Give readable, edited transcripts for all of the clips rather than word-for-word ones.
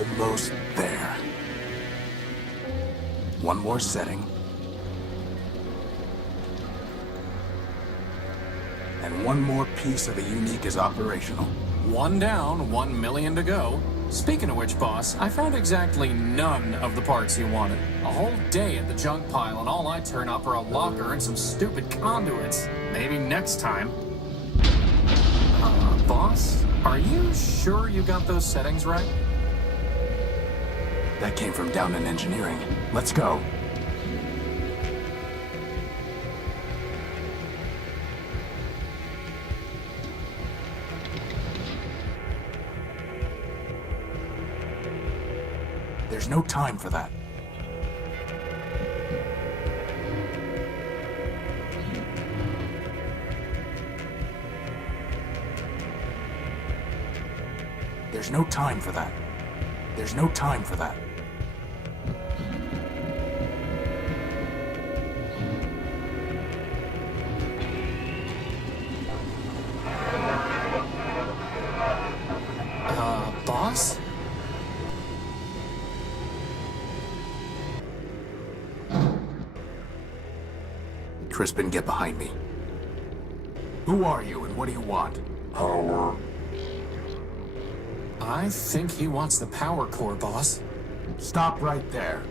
Almost there. One more setting. And one more piece of the unique is operational. One down, 1 million to go. Speaking of which, boss, I found exactly none of the parts you wanted. A whole day at the junk pile, and all I turn up are a locker and some stupid conduits. Maybe next time. Boss, are you sure you got those settings right? That came from down in engineering. Let's go. There's no time for that. There's no time for that. There's no time for that. Boss? Crispin, get behind me. Who are you and what do you want? Power. I think he wants the power core, boss. Stop right there.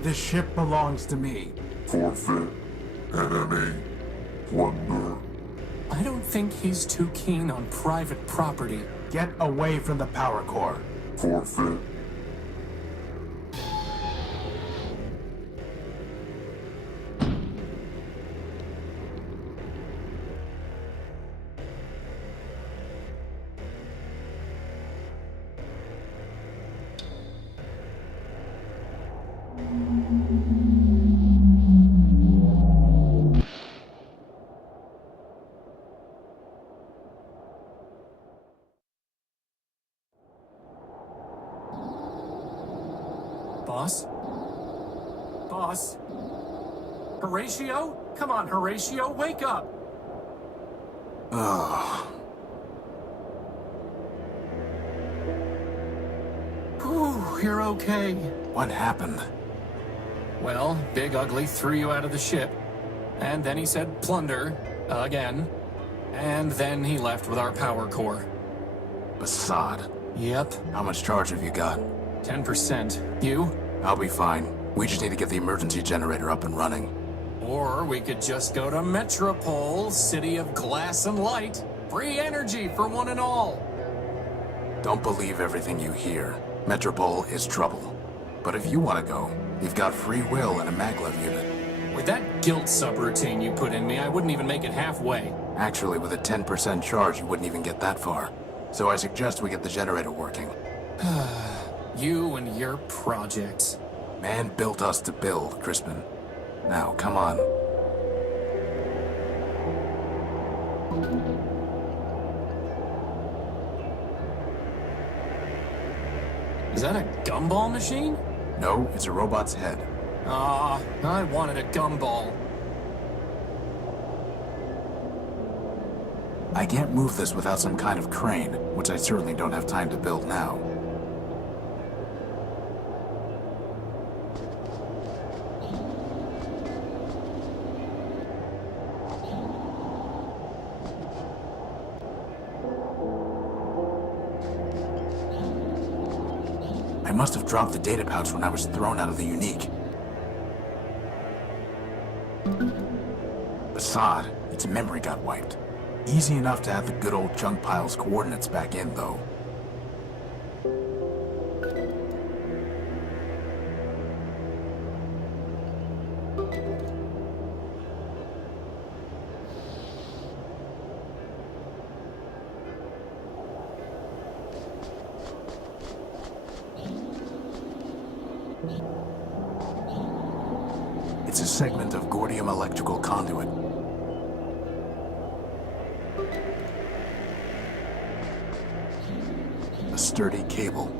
This ship belongs to me. Forfeit. Enemy. Plunder. I don't think he's too keen on private property. Get away from the power core. Forfeit. Boss? Boss? Horatio? Come on, Horatio, wake up! Ugh. Whew, you're okay. What happened? Well, Big Ugly threw you out of the ship. And then he said plunder, again. And then he left with our power core. Basad. Yep, How much charge have you got? 10%. You? I'll be fine. We just need to get the emergency generator up and running. Or we could just go to Metropole, city of glass and light. Free energy for one and all. Don't believe everything you hear. Metropole is trouble. But if you want to go, you've got free will and a maglev unit. With that guilt subroutine you put in me, I wouldn't even make it halfway. Actually, with a 10% charge, you wouldn't even get that far. So I suggest we get the generator working. You and your projects. Man built us to build, Crispin. Now, come on. Is that a gumball machine? No, it's a robot's head. I wanted a gumball. I can't move this without some kind of crane, which I certainly don't have time to build now. I must have dropped the data pouch when I was thrown out of the unique. Basad, its memory got wiped. Easy enough to add the good old junk pile's coordinates back in, though. It's a segment of Gordium electrical conduit. A sturdy cable.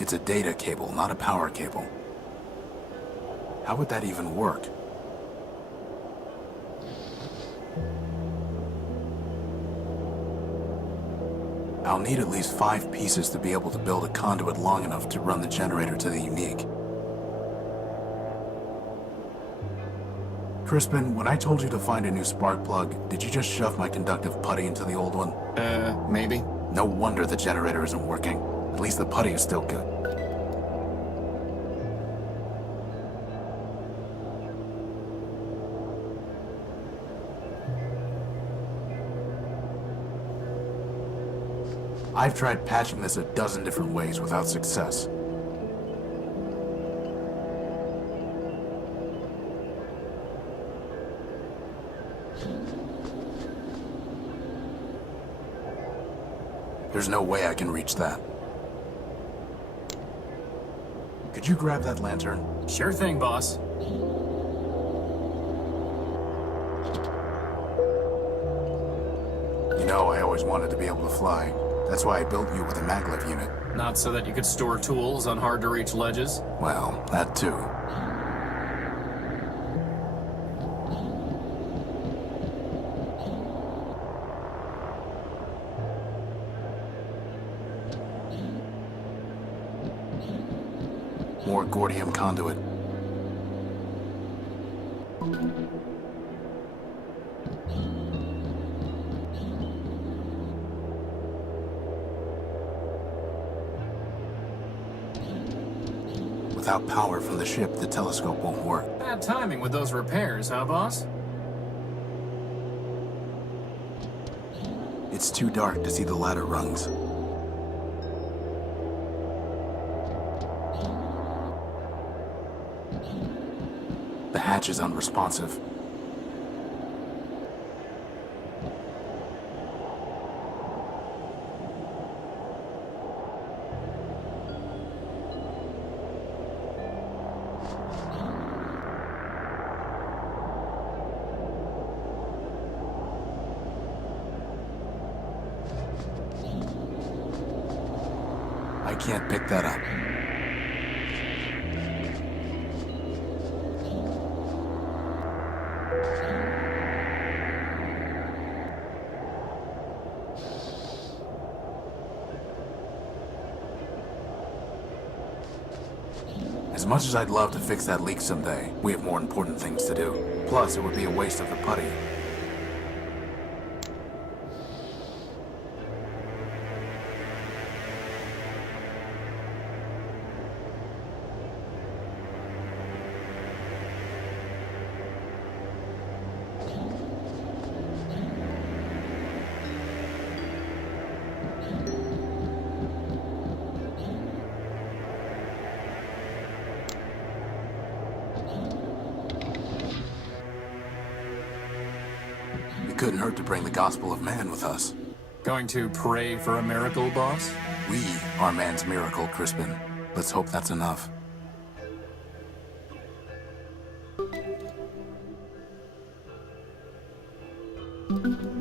It's a data cable, not a power cable. How would that even work? I'll need at least 5 pieces to be able to build a conduit long enough to run the generator to the unique. Crispin, when I told you to find a new spark plug, did you just shove my conductive putty into the old one? Maybe. No wonder the generator isn't working. At least the putty is still good. I've tried patching this a dozen different ways without success. There's no way I can reach that. Could you grab that lantern? Sure thing, boss. You know, I always wanted to be able to fly. That's why I built you with a maglev unit. Not so that you could store tools on hard-to-reach ledges? Well, that too. More Gordium conduit. Without power from the ship, the telescope won't work. Bad timing with those repairs, huh, boss? It's too dark to see the ladder rungs. The hatch is unresponsive. I can't pick that up. As much as I'd love to fix that leak someday, we have more important things to do. Plus, it would be a waste of the putty. It couldn't hurt to bring the gospel of man with us. Going to pray for a miracle, boss? We are man's miracle, Crispin. Let's hope that's enough.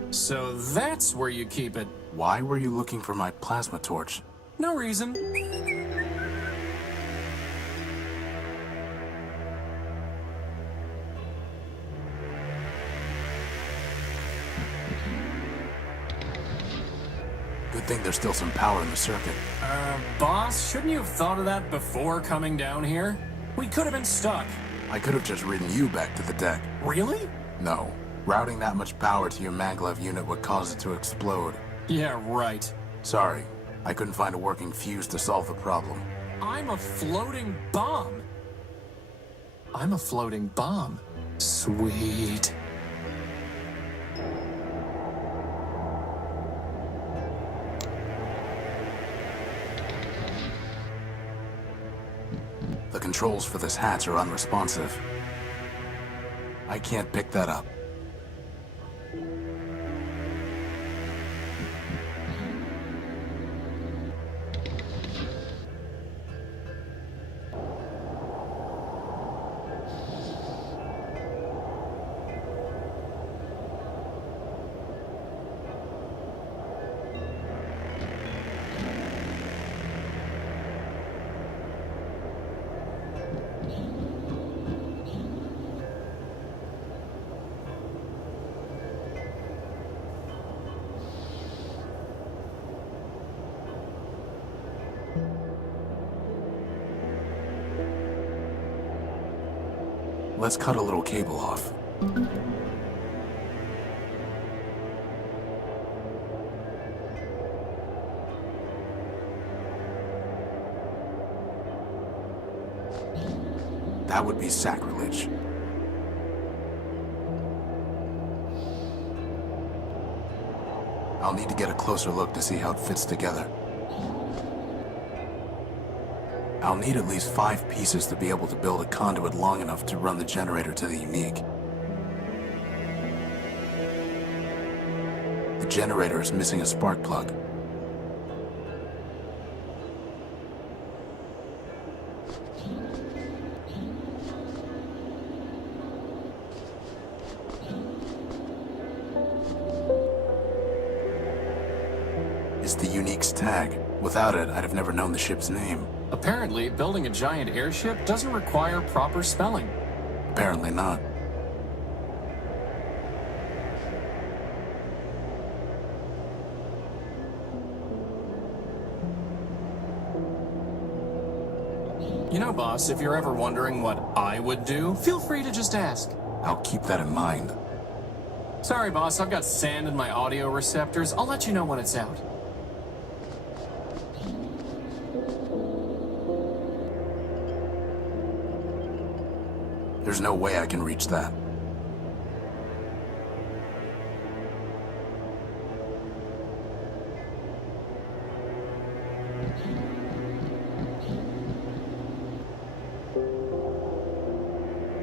So that's where you keep it. Why were you looking for my plasma torch? No reason. Good thing there's still some power in the circuit. Boss, shouldn't you have thought of that before coming down here? We could have been stuck. I could have just ridden you back to the deck. Really? No. Routing that much power to your maglev unit would cause it to explode. Yeah, right. Sorry, I couldn't find a working fuse to solve the problem. I'm a floating bomb. I'm a floating bomb. Sweet. The controls for this hatch are unresponsive. I can't pick that up. Let's cut a little cable off. That would be sacrilege. I'll need to get a closer look to see how it fits together. I'll need at least 5 pieces to be able to build a conduit long enough to run the generator to the unique. The generator is missing a spark plug. It's the unique's tag. Without it, I'd have never known the ship's name. Apparently, building a giant airship doesn't require proper spelling. Apparently not. You know, boss, if you're ever wondering what I would do, feel free to just ask. I'll keep that in mind. Sorry, boss, I've got sand in my audio receptors. I'll let you know when it's out. There's no way I can reach that.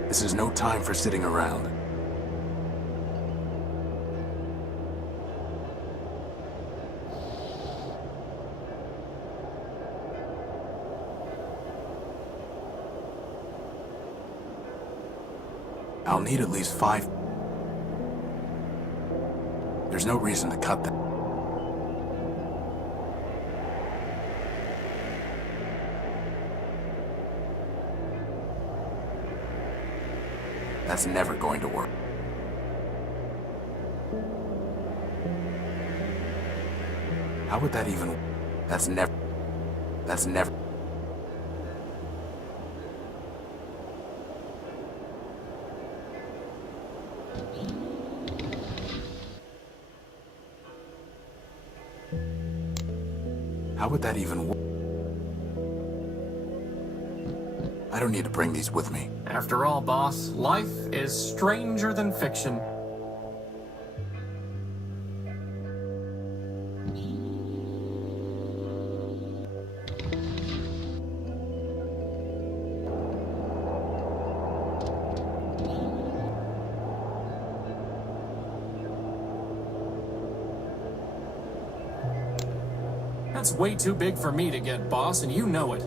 This is no time for sitting around. I'll need at least 5. There's no reason to cut that. That's never going to work. How would that even... That's never... How would that even work? I don't need to bring these with me. After all, boss, life is stranger than fiction. That's way too big for me to get, boss, and you know it.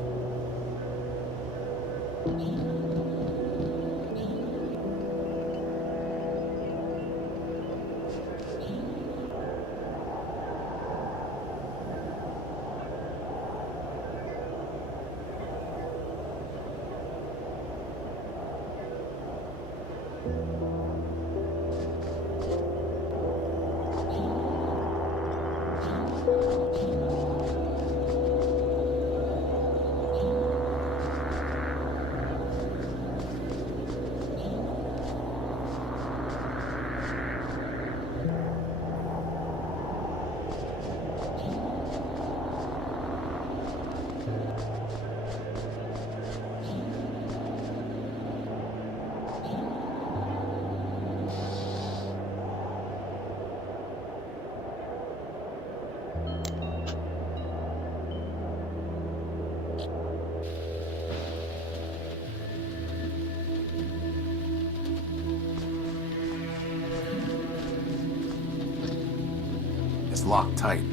It's locked tight.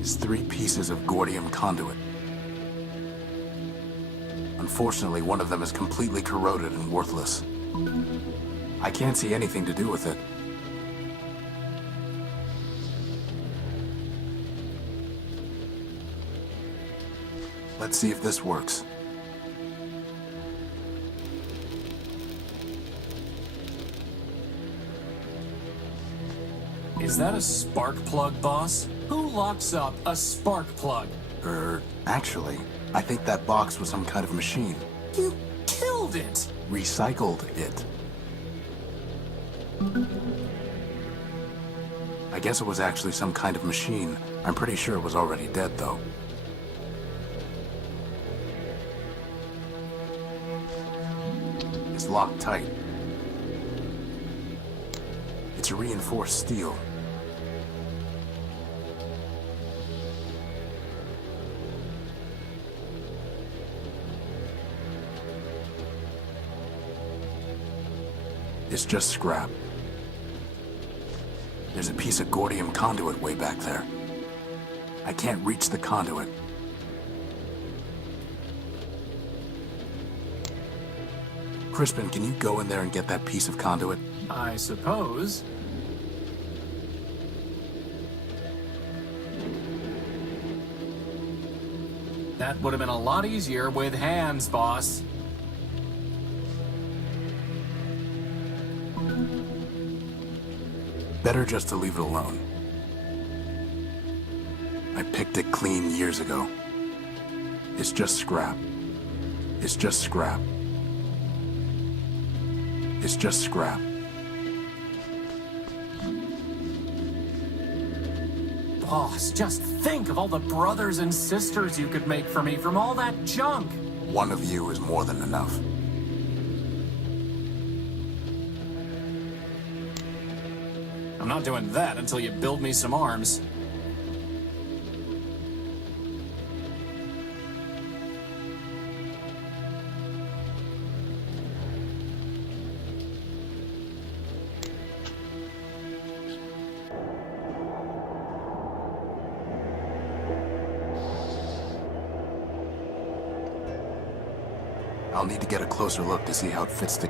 It's 3 pieces of Gordium conduit. Unfortunately, one of them is completely corroded and worthless. I can't see anything to do with it. Let's see if this works. Is that a spark plug, boss? Who locks up a spark plug? Actually, I think that box was some kind of machine. You killed it! recycled it. I guess it was actually some kind of machine. I'm pretty sure it was already dead, though. It's locked tight. It's reinforced steel. It's just scrap. There's a piece of gordium conduit way back there. I can't reach the conduit. Crispin, can you go in there and get that piece of conduit? I suppose. That would have been a lot easier with hands, boss. Better just to leave it alone. I picked it clean years ago. It's just scrap. It's just scrap. It's just scrap. Boss, just think of all the brothers and sisters you could make for me from all that junk. One of you is more than enough. I'm not doing that until you build me some arms. I'll need to get a closer look to see how it fits the...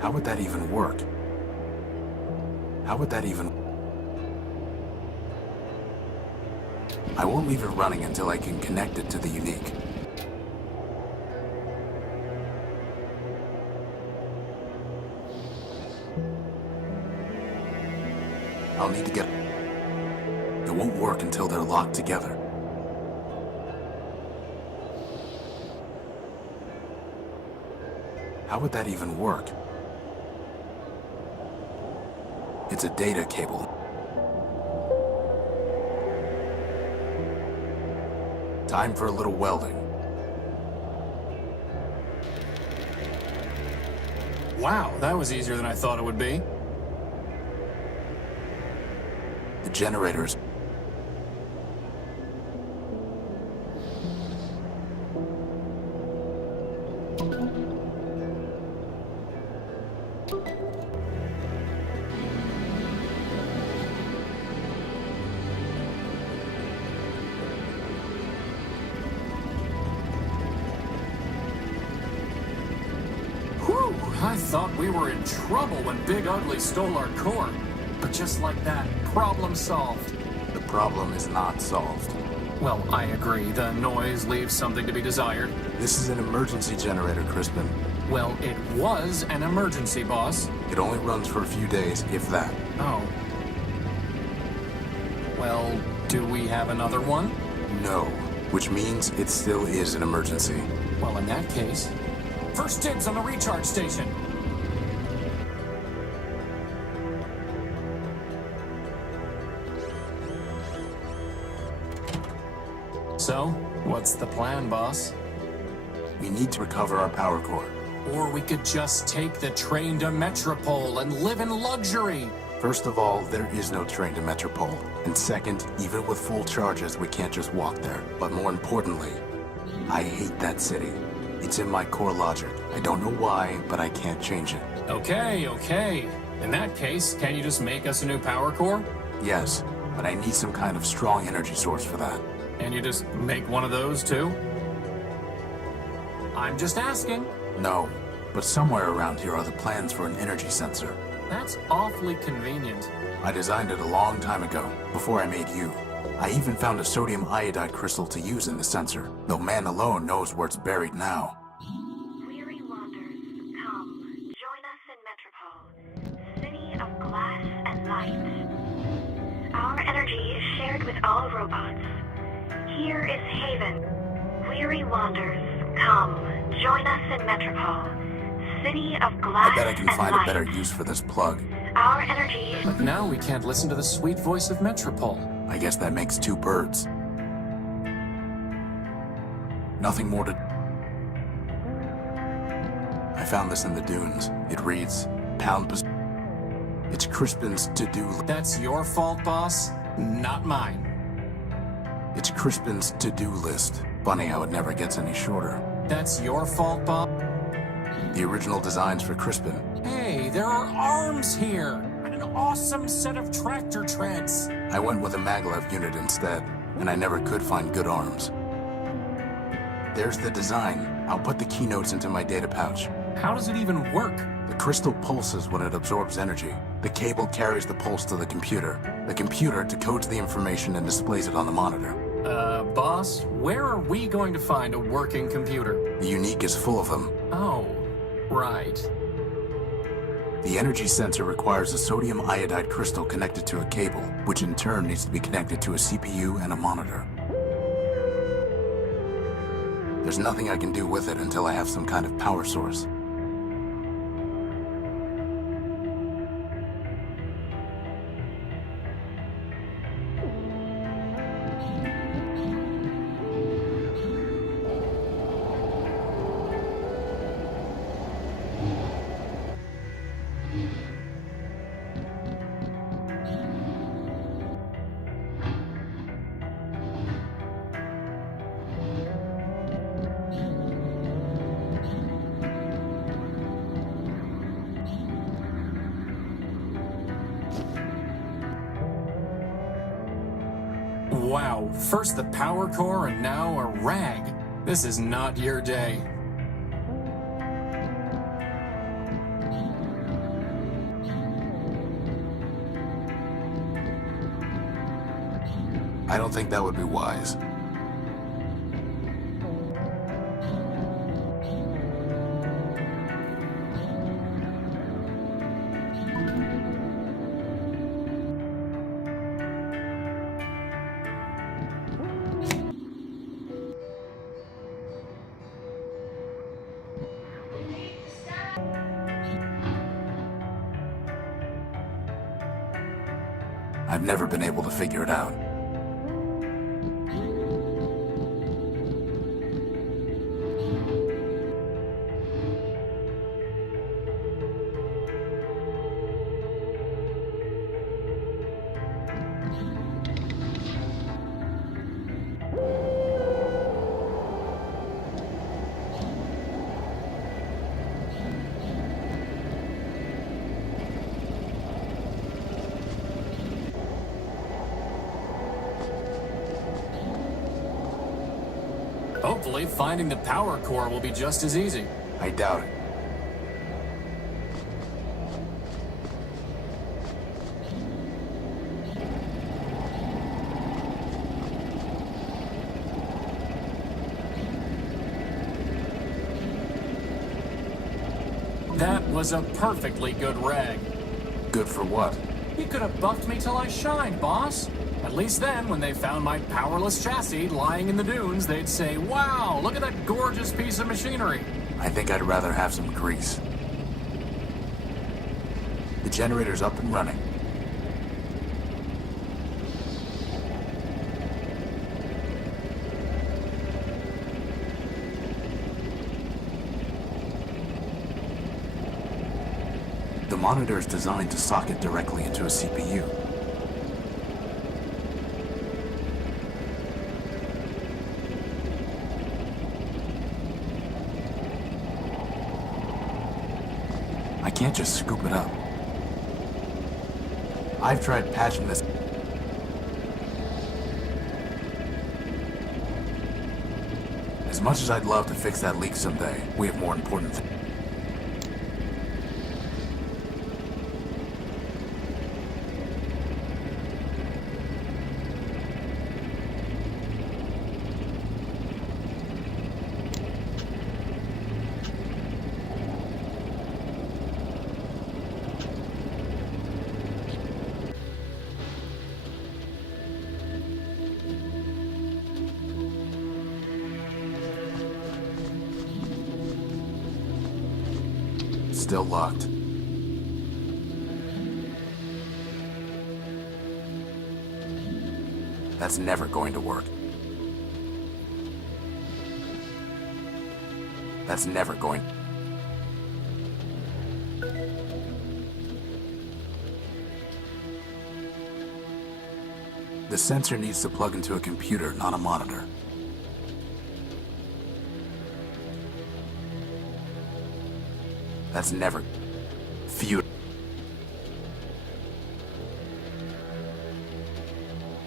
How would that even work? How would that even... I won't leave it running until I can connect it to the unique. I'll need to get... It won't work until they're locked together. How would that even work? It's a data cable. Time for a little welding. Wow, that was easier than I thought it would be. The generators. Whew, I thought we were in trouble when Big Ugly stole our core. But just like that, problem solved. The problem is not solved. Well, I agree. The noise leaves something to be desired. This is an emergency generator, Crispin. Well, it was an emergency, boss. It only runs for a few days, if that. Oh. Well, do we have another one? No, which means it still is an emergency. Well, in that case, first dibs on the recharge station. So, what's the plan, boss? We need to recover our power core. Or we could just take the train to Metropole and live in luxury. First of all, there is no train to Metropole. And second, even with full charges, we can't just walk there. But more importantly, I hate that city. It's in my core logic. I don't know why, but I can't change it. Okay, okay. In that case, can you just make us a new power core? Yes, but I need some kind of strong energy source for that. And you just make one of those, too? I'm just asking. No, but somewhere around here are the plans for an energy sensor. That's awfully convenient. I designed it a long time ago, before I made you. I even found a sodium iodide crystal to use in the sensor, though man alone knows where it's buried now. Weary wanderers, come, join us in Metropole, city of glass and light. with all robots. Here is Haven. Weary wanderers, come, join us in Metropole, city of glass I bet I can and find a light. better use for this plug. Our energy. But now we can't listen to the sweet voice of Metropole. I guess that makes two birds. Nothing more to... I found this in the dunes. It reads, It's Crispin's to-do list. That's your fault, boss, not mine. It's Crispin's to-do list. Funny how it never gets any shorter. That's your fault, boss. The original designs for Crispin. Hey, there are arms here! And an awesome set of tractor treads! I went with a maglev unit instead, and I never could find good arms. There's the design. I'll put the keynotes into my data pouch. How does it even work? The crystal pulses when it absorbs energy. The cable carries the pulse to the computer. The computer decodes the information and displays it on the monitor. Boss, where are we going to find a working computer? The Unique is full of them. Oh, right. The energy sensor requires a sodium iodide crystal connected to a cable, which in turn needs to be connected to a CPU and a monitor. There's nothing I can do with it until I have some kind of power source. Wow, first the power core and now a rag. This is not your day. I don't think that would be wise. I've never been able to figure it out. Hopefully, finding the power core will be just as easy. I doubt it. That was a perfectly good rag. Good for what? You could have buffed me till I shined, boss. At least then, when they found my powerless chassis lying in the dunes, they'd say, wow, look at that gorgeous piece of machinery. I think I'd rather have some grease. The generator's up and running. The monitor is designed to socket directly into a CPU. I can't just scoop it up. I've tried patching this. As much as I'd love to fix that leak someday, we have more important things. still locked. That's never going to work. That's never going... The sensor needs to plug into a computer, not a monitor. That's never... Futile.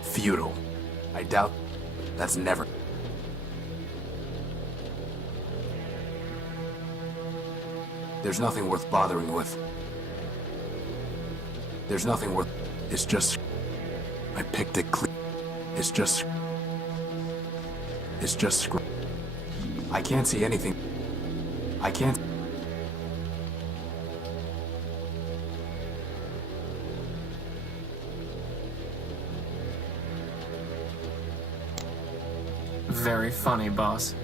Futile. I doubt... That's never... There's nothing worth bothering with. There's nothing worth... It's just... I picked it clean. It's just... It's just... I can't see anything. I can't... Very funny, boss.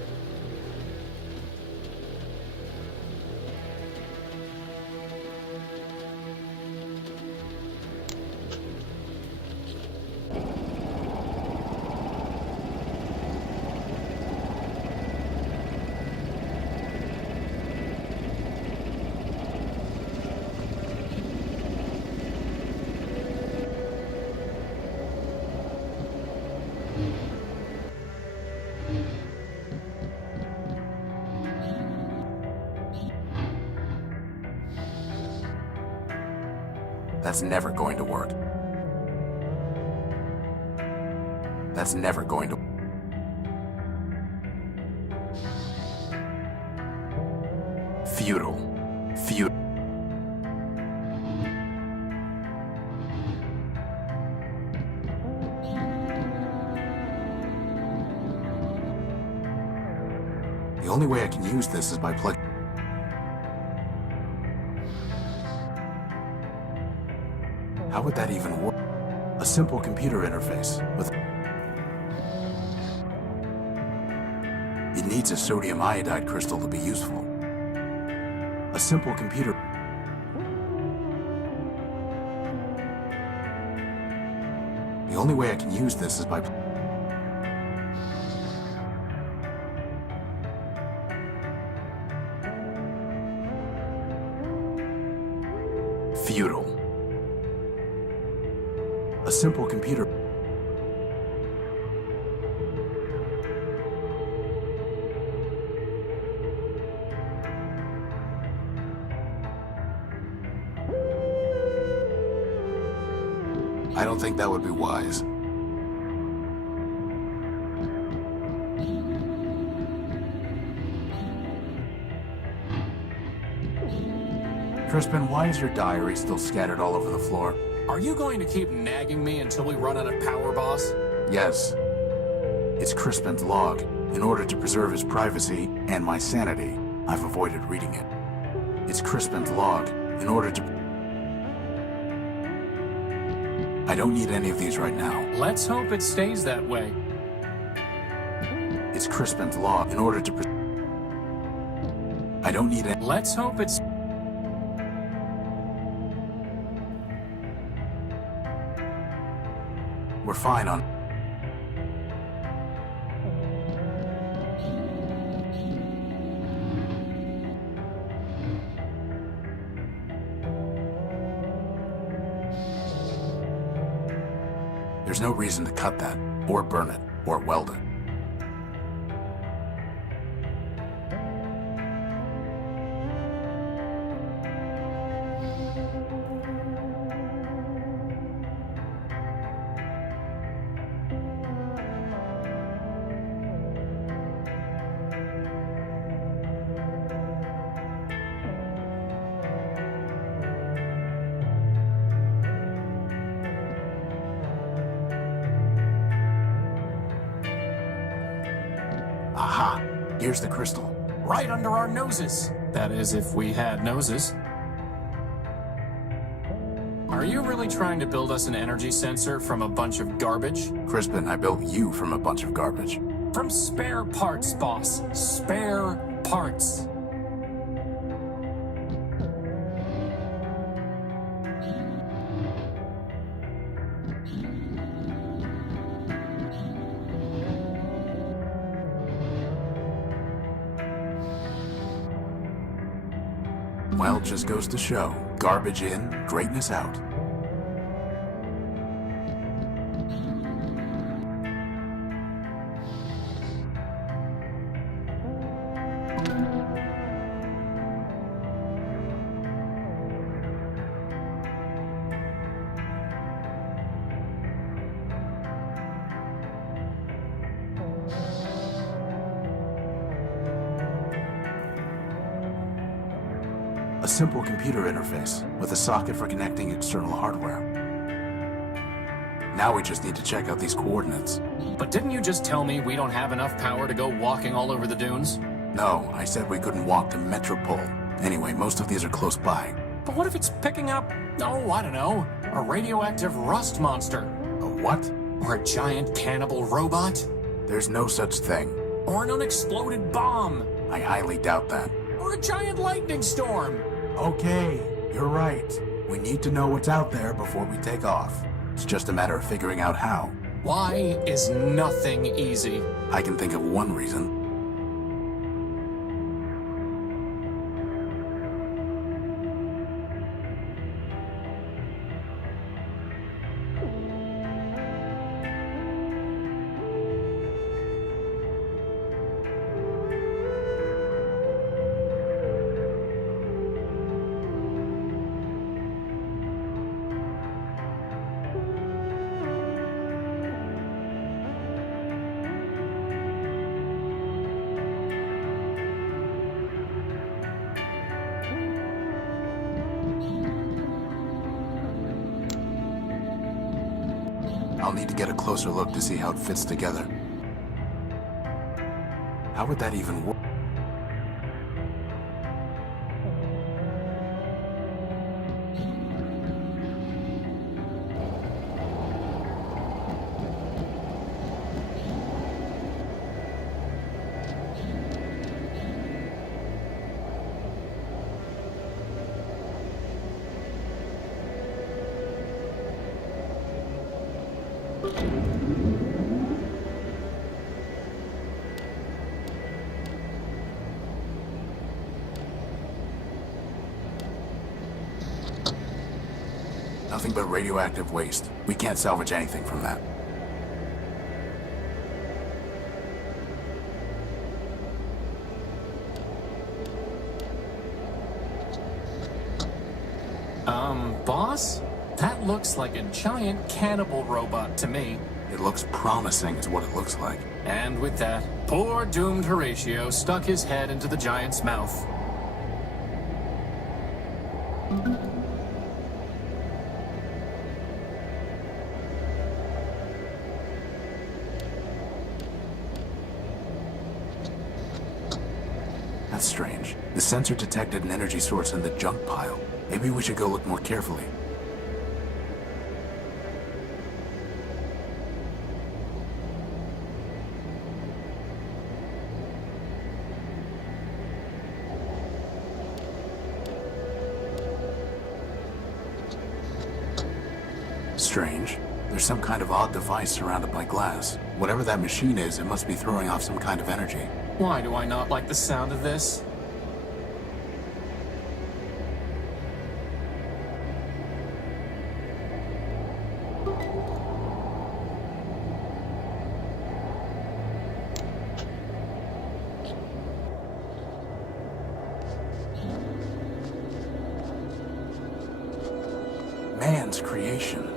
That's never going to work. That's never going to... Futile. Futile. The only way I can use this is by plugging... How would that even work? A simple computer interface with... It needs a sodium iodide crystal to be useful. A simple computer... The only way I can use this is by... Futile. A simple computer... I don't think that would be wise. Crispin, why is your diary still scattered all over the floor? Are you going to keep nagging me until we run out of power, boss? Yes. It's Crispin's log. In order to preserve his privacy and my sanity, I've avoided reading it. It's Crispin's log. In order to... I don't need any of these right now. Let's hope it stays that way. It's Crispin's log. In order to... I don't need any... Let's hope it's... We're fine on... There's no reason to cut that, or burn it, or weld it. Aha! Here's the crystal. Right under our noses. That is, if we had noses. Are you really trying to build us an energy sensor from a bunch of garbage? Crispin, I built you from a bunch of garbage. From spare parts, boss. Spare parts. Well, just goes to show. Garbage in, greatness out. A simple computer interface with a socket for connecting external hardware. Now we just need to check out these coordinates. But didn't you just tell me we don't have enough power to go walking all over the dunes? No, I said we couldn't walk to Metropole. Anyway, most of these are close by. But what if it's picking up, oh, I don't know, a radioactive rust monster? A what? Or a giant cannibal robot? There's no such thing. Or an unexploded bomb? I highly doubt that. Or a giant lightning storm? Okay, you're right. We need to know what's out there before we take off. It's just a matter of figuring out how. Why is nothing easy? I can think of one reason. I'll need to get a closer look to see how it fits together. How would that even work? Nothing but radioactive waste. We can't salvage anything from that. Boss? That looks like a giant cannibal robot to me. It looks promising is what it looks like. And with that, poor doomed Horatio stuck his head into the giant's mouth. That's strange. The sensor detected an energy source in the junk pile. Maybe we should go look more carefully. Strange. There's some kind of odd device surrounded by glass. Whatever that machine is, it must be throwing off some kind of energy. Why do I not like the sound of this? Man's creation.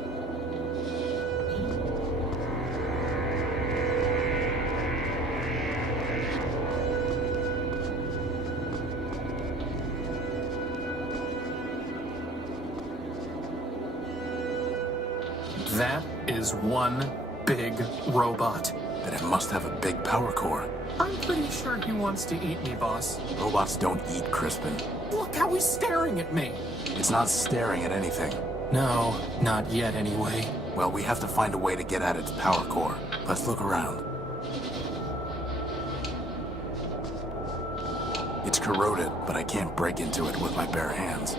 That is one big robot. Then it must have a big power core. I'm pretty sure he wants to eat me, boss. Robots don't eat, Crispin. Look how he's staring at me. It's not staring at anything. No, not yet anyway. Well, we have to find a way to get at its power core. Let's look around. It's corroded, but I can't break into it with my bare hands.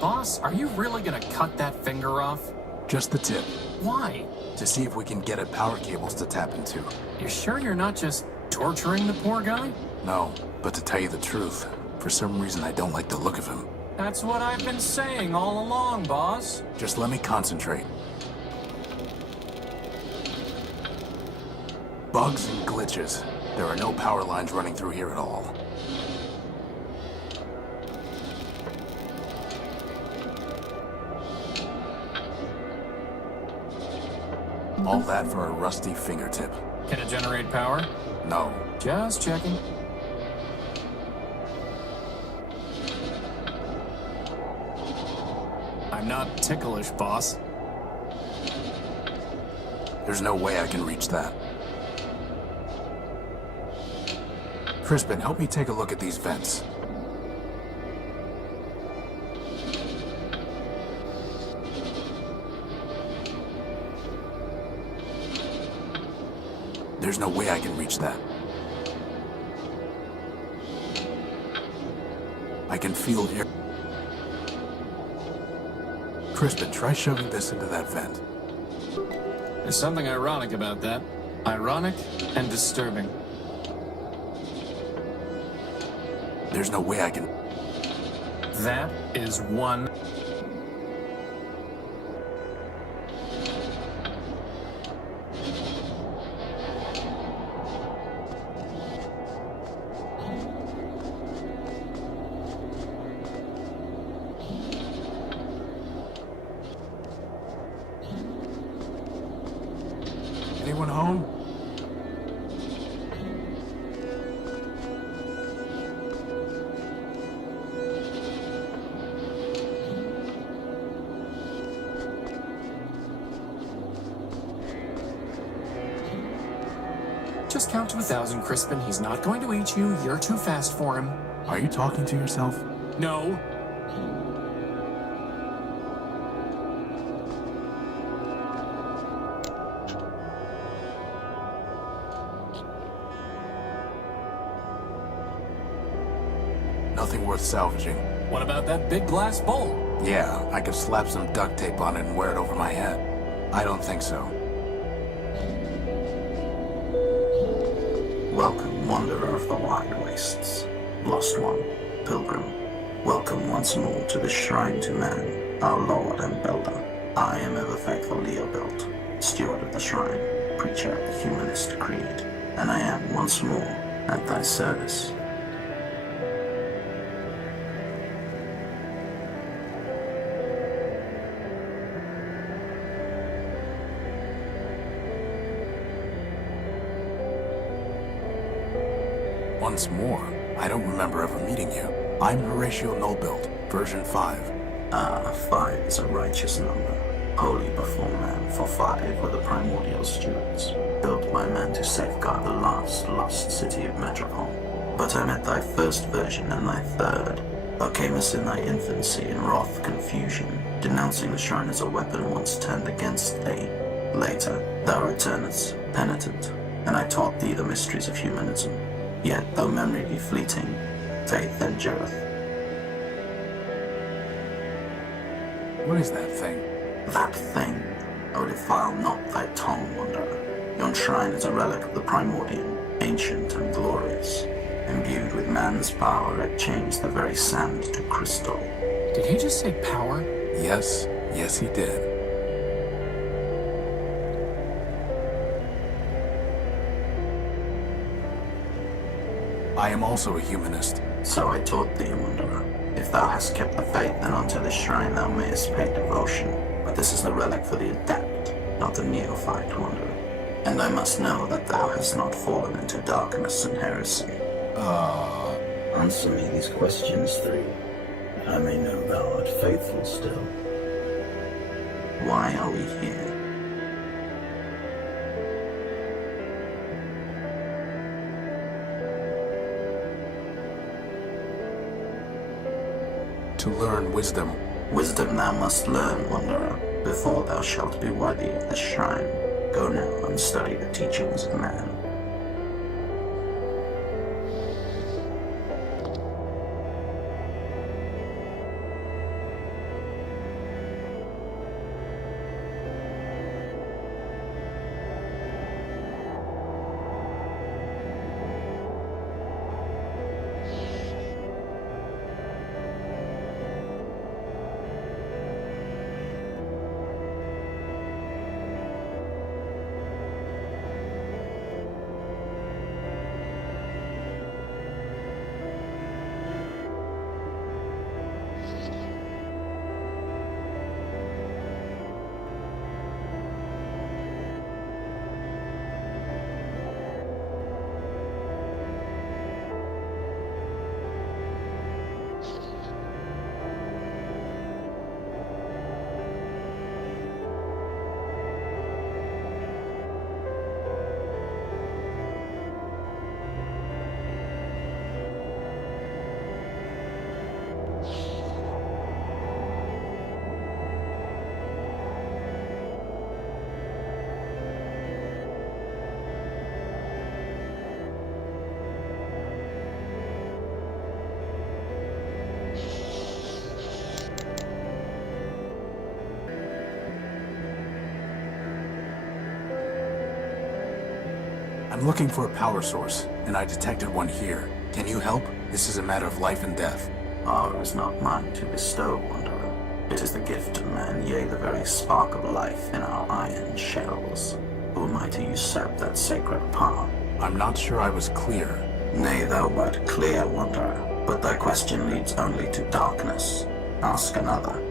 Boss, are you really gonna cut that finger off? Just the tip, Why? to see if we can get at power cables to tap into. You sure you're not just Torturing the poor guy? No, but to tell you the truth, for some reason I don't like the look of him. That's what I've been saying all along, boss. Just let me concentrate. Bugs and glitches. There are no power lines running through here at all. All that for a rusty fingertip. Can it generate power? No. Just checking. I'm not ticklish, boss. There's no way I can reach that. Crispin, help me take a look at these vents. There's no way I can reach that. I can feel air. Crispin, try shoving this into that vent. There's something ironic about that. Ironic and disturbing. There's no way I can... That is one... Anyone home? Just count to 1,000, Crispin. He's not going to eat you. You're too fast for him. Are you talking to yourself? No. Nothing worth salvaging. What about that big glass bowl? Yeah, I could slap some duct tape on it and wear it over my head. I don't think so. Welcome, wanderer of the wide wastes. Lost one, pilgrim. Welcome once more to the shrine to man, our lord and builder. I am ever faithful Nullbuilt, steward of the shrine, preacher of the humanist creed, and I am once more at thy service. Once more? I don't remember ever meeting you. I'm Horatio Nullbuilt, version 5. 5 is a righteous number, holy before man, for 5 were the primordial stewards, built by man to safeguard the last lost city of Metropole. But I met thy first version and thy third. Thou camest in thy infancy in wrath confusion, denouncing the shrine as a weapon once turned against thee. Later, thou returnest, penitent, and I taught thee the mysteries of humanism. Yet, though memory be fleeting, faith endureth. What is that thing? That thing, O defile not thy tongue, wanderer. Yon shrine is a relic of the Primordian, ancient and glorious. Imbued with man's power, it changed the very sand to crystal. Did he just say power? Yes, yes he did. I am also a humanist. So I taught thee, wanderer. If thou hast kept the faith, then unto this shrine thou mayest pay devotion. But this is the relic for the adept, not the neophyte, wanderer. And I must know that thou hast not fallen into darkness and heresy. Answer me these questions 3. I may know thou art faithful still. Why are we here? To learn wisdom. Wisdom thou must learn, wanderer, before thou shalt be worthy of this shrine. Go now and study the teachings of man. I'm looking for a power source, and I detected one here. Can you help? This is a matter of life and death. Power is not mine to bestow, Wanderer. It is the gift of man, yea, the very spark of life in our iron shells. Who am I to usurp that sacred power? I'm not sure I was clear. Nay, thou wert clear, Wanderer, but thy question leads only to darkness. Ask another.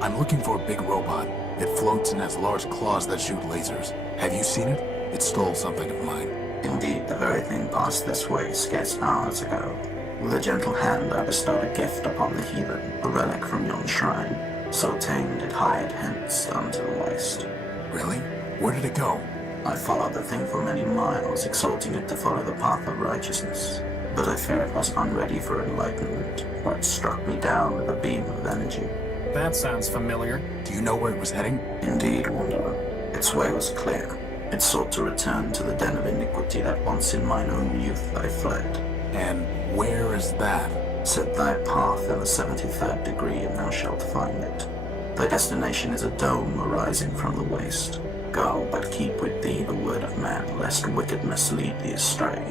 I'm looking for a big robot. It floats and has large claws that shoot lasers. Have you seen it? It stole something of mine. Indeed, the very thing passed this way scarce hours ago. With a gentle hand I bestowed a gift upon the heathen, a relic from yon shrine. So tamed it hied hence unto the waste. Really? Where did it go? I followed the thing for many miles, exhorting it to follow the path of righteousness. But I fear it was unready for enlightenment, for it struck me down with a beam of energy. That sounds familiar. Do you know where it was heading? Indeed, Wanderer. Its way was clear. It sought to return to the den of iniquity that once in mine own youth I fled. And where is that? Set thy path in the 73rd degree, and thou shalt find it. Thy destination is a dome arising from the waste. Go, but keep with thee the word of man, lest wickedness lead thee astray.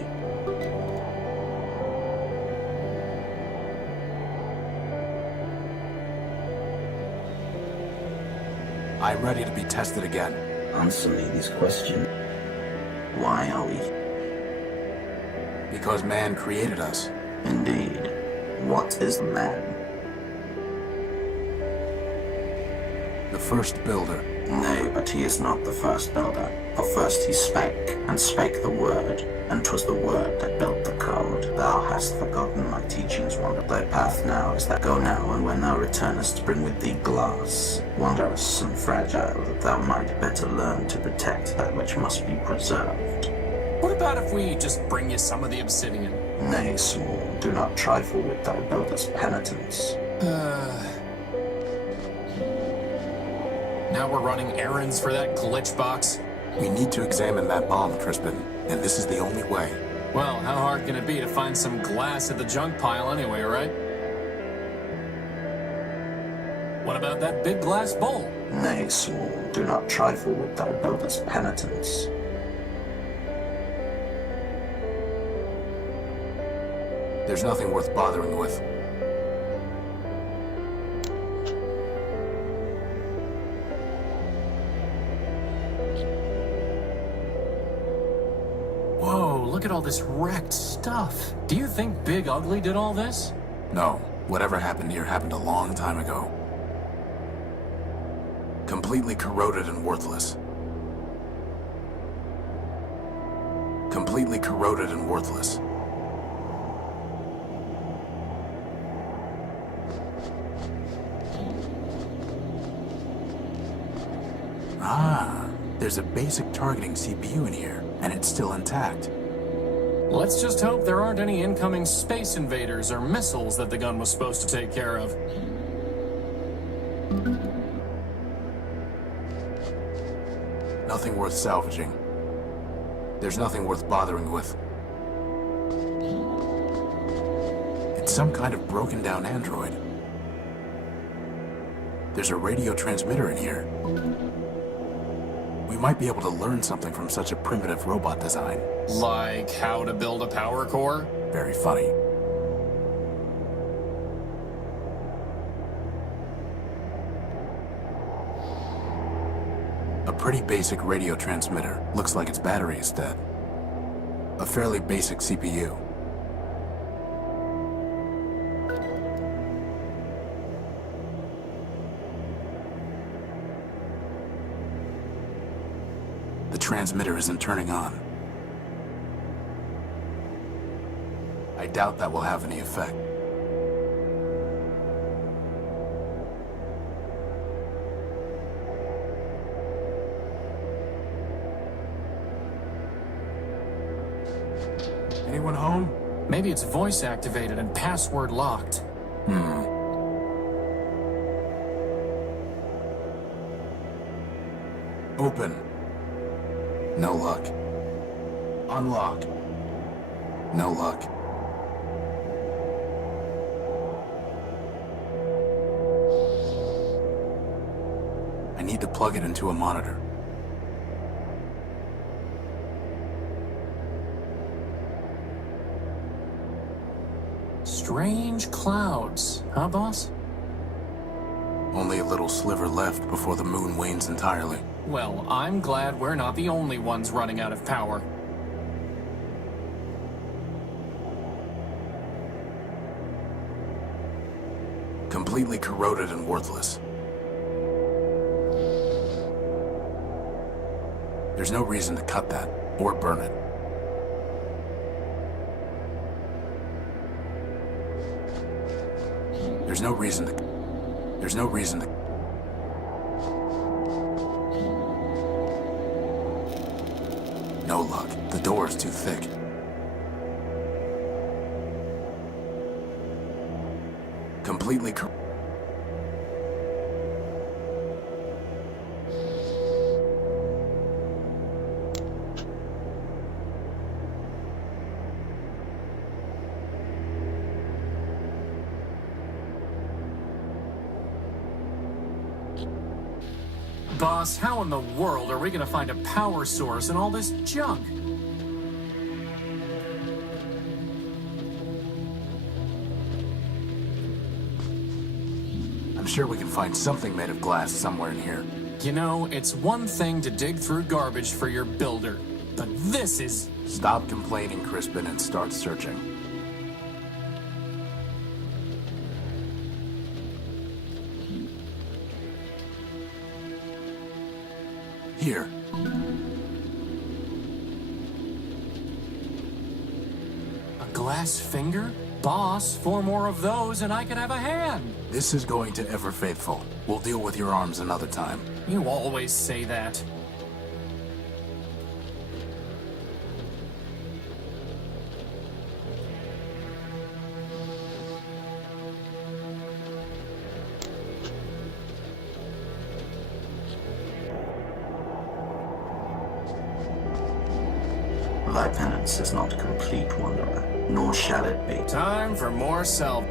I'm ready to be tested again. Answer me these questions. Why are we? Because man created us. Indeed. What is man? The first builder. Nay, but he is not the first builder. For first he spake, and spake the word, and 'twas the word that built the code. Thou hast forgotten my teachings, Wanderer. Thy path now is that go now, and when thou returnest, bring with thee glass, wondrous and fragile, that thou might better learn to protect that which must be preserved. What about if we just bring you some of the obsidian? Nay, small, do not trifle with thy builder's penitence. Now we're running errands for that glitch box? We need to examine that bomb, Crispin, and this is the only way. Well, how hard can it be to find some glass at the junk pile anyway, right? What about that big glass bowl? Nay, small, do not trifle with thy builder's penitence. There's nothing worth bothering with. Whoa, look at all this wrecked stuff. Do you think Big Ugly did all this? No, whatever happened here happened a long time ago. Completely corroded and worthless. Completely corroded and worthless. Ah, there's a basic targeting CPU in here, and it's still intact. Let's just hope there aren't any incoming space invaders or missiles that the gun was supposed to take care of. Nothing worth salvaging. There's nothing worth bothering with. It's some kind of broken down android. There's a radio transmitter in here. We might be able to learn something from such a primitive robot design. Like how to build a power core? Very funny. A pretty basic radio transmitter. Looks like its battery is dead. A fairly basic CPU. The transmitter isn't turning on. I doubt that will have any effect. Anyone home? Maybe it's voice activated and password locked. Open. No luck. Unlock. No luck. I need to plug it into a monitor. Strange clouds, huh, boss? Only a little sliver left before the moon wanes entirely. Well, I'm glad we're not the only ones running out of power. Completely corroded and worthless. There's no reason to cut that, or burn it. There's no reason to... No luck. The door is too thick. Completely Boss, how in the world are we gonna find a power source in all this junk? I'm sure we can find something made of glass somewhere in here. You know, it's one thing to dig through garbage for your builder, but this is... Stop complaining, Crispin, and start searching. Here. A glass finger? Boss, 4 more of those and I could have a hand. This is going to Ever Faithful. We'll deal with your arms another time. You always say that. Thy penance is not complete, wanderer, nor shall it be. Time for more self.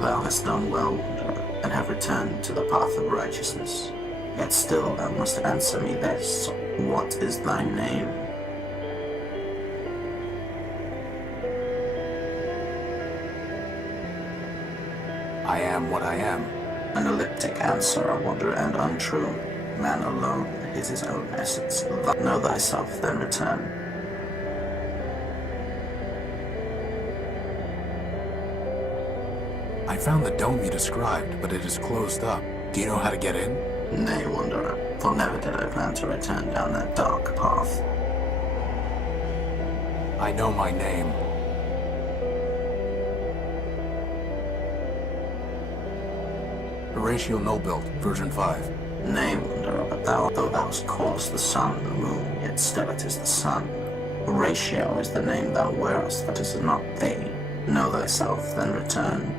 Thou hast done well, wanderer, and have returned to the path of righteousness. Yet still thou must answer me this. What is thy name? I am what I am. An elliptic answer, wanderer, and untrue. Man alone is his own essence. Know thyself, then return. I found the dome you described, but it is closed up. Do you know how to get in? Nay, wanderer, for never did I plan to return down that dark path. I know my name. Horatio Nullbuilt, version 5. Nay, wanderer, but thou, though thou callest the sun the moon, yet still it is the sun. Horatio is the name thou wearest, but is not thee. Know thyself, then return.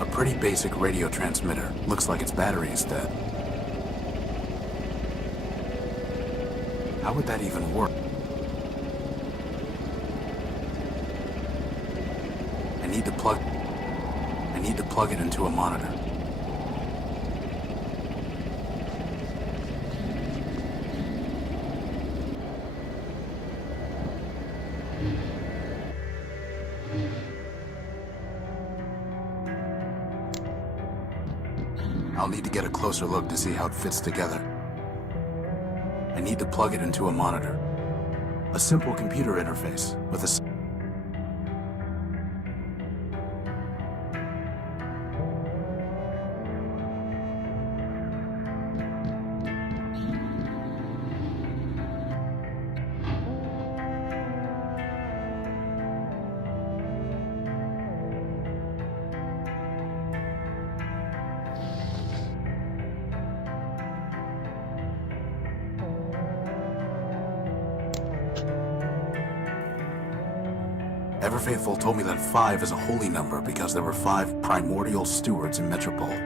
A pretty basic radio transmitter. Looks like its battery is dead. How would that even work? I need to plug it into a monitor. I'll need to get a closer look to see how it fits together. I need to plug it into a monitor. A simple computer interface with a... Ever Faithful told me that 5 is a holy number because there were 5 primordial stewards in Metropole.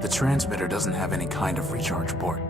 The transmitter doesn't have any kind of recharge port.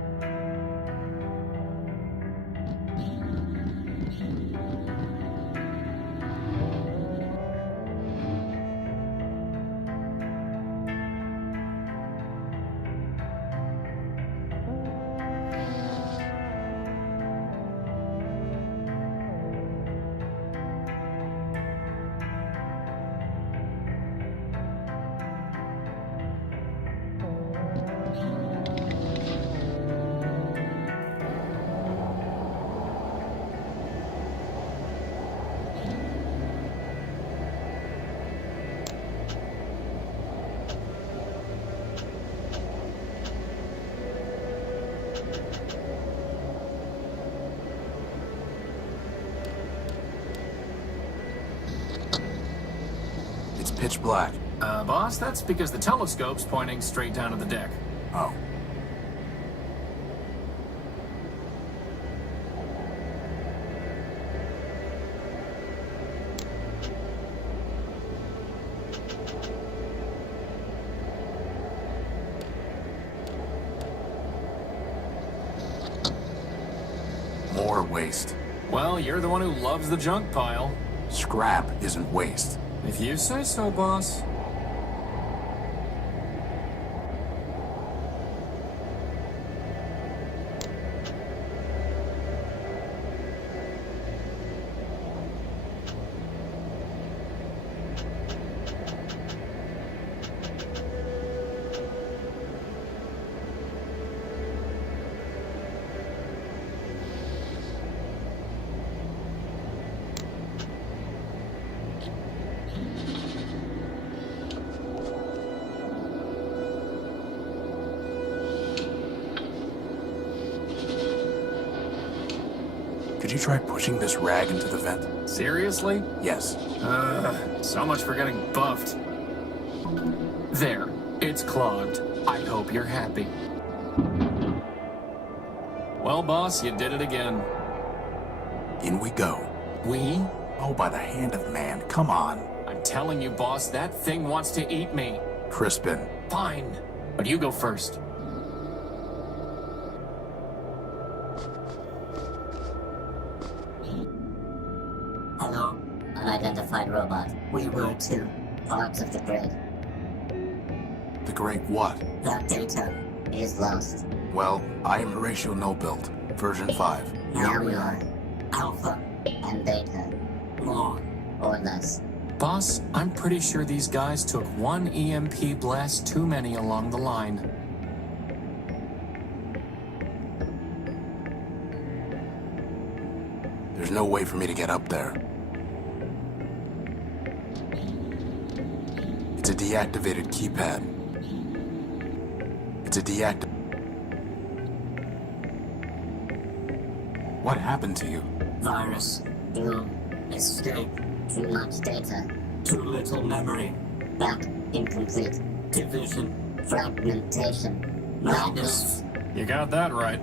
It's pitch black. Boss, that's because the telescope's pointing straight down to the deck. Oh. More waste. Well, you're the one who loves the junk pile. Scrap isn't waste. If you say so, boss. Could you try pushing this rag into the vent? Seriously? Yes. So much for getting buffed. There. It's clogged. I hope you're happy. Well, boss, you did it again. In we go. We? Oh, by the hand of man, come on. I'm telling you, boss, that thing wants to eat me. Crispin. Fine. But you go first. Hello, unidentified robot. We were two parts of the grid. The great what? That data is lost. Well, I am Horatio Nullbuilt, version 5. Now we are alpha and beta. More or less. Boss, I'm pretty sure these guys took one EMP blast too many along the line. There's no way for me to get up there. It's a deactivated keypad. It's a What happened to you? Virus. Doom. Escape. Too much data. Too little memory. Back incomplete. Division. Fragmentation. Madness. You got that right.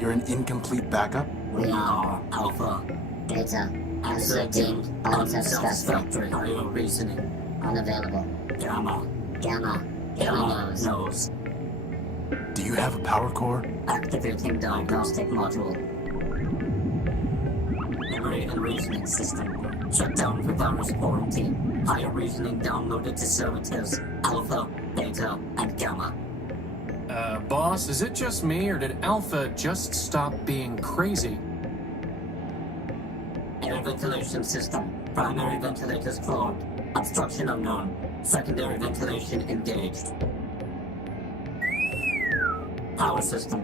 You're an incomplete backup? We are Alpha. Data. Answer deemed unsatisfactory. Higher reasoning. Unavailable. Gamma. Gamma. Gamma knows. Do you have a power core? Activating diagnostic module. Memory and reasoning system. Shut down for virus quarantine. Higher reasoning downloaded to servitors. Alpha, Beta, and Gamma. Boss, is it just me, or did Alpha just stop being crazy? Air ventilation system. Primary ventilators clogged. Obstruction unknown. Secondary ventilation engaged. Power system.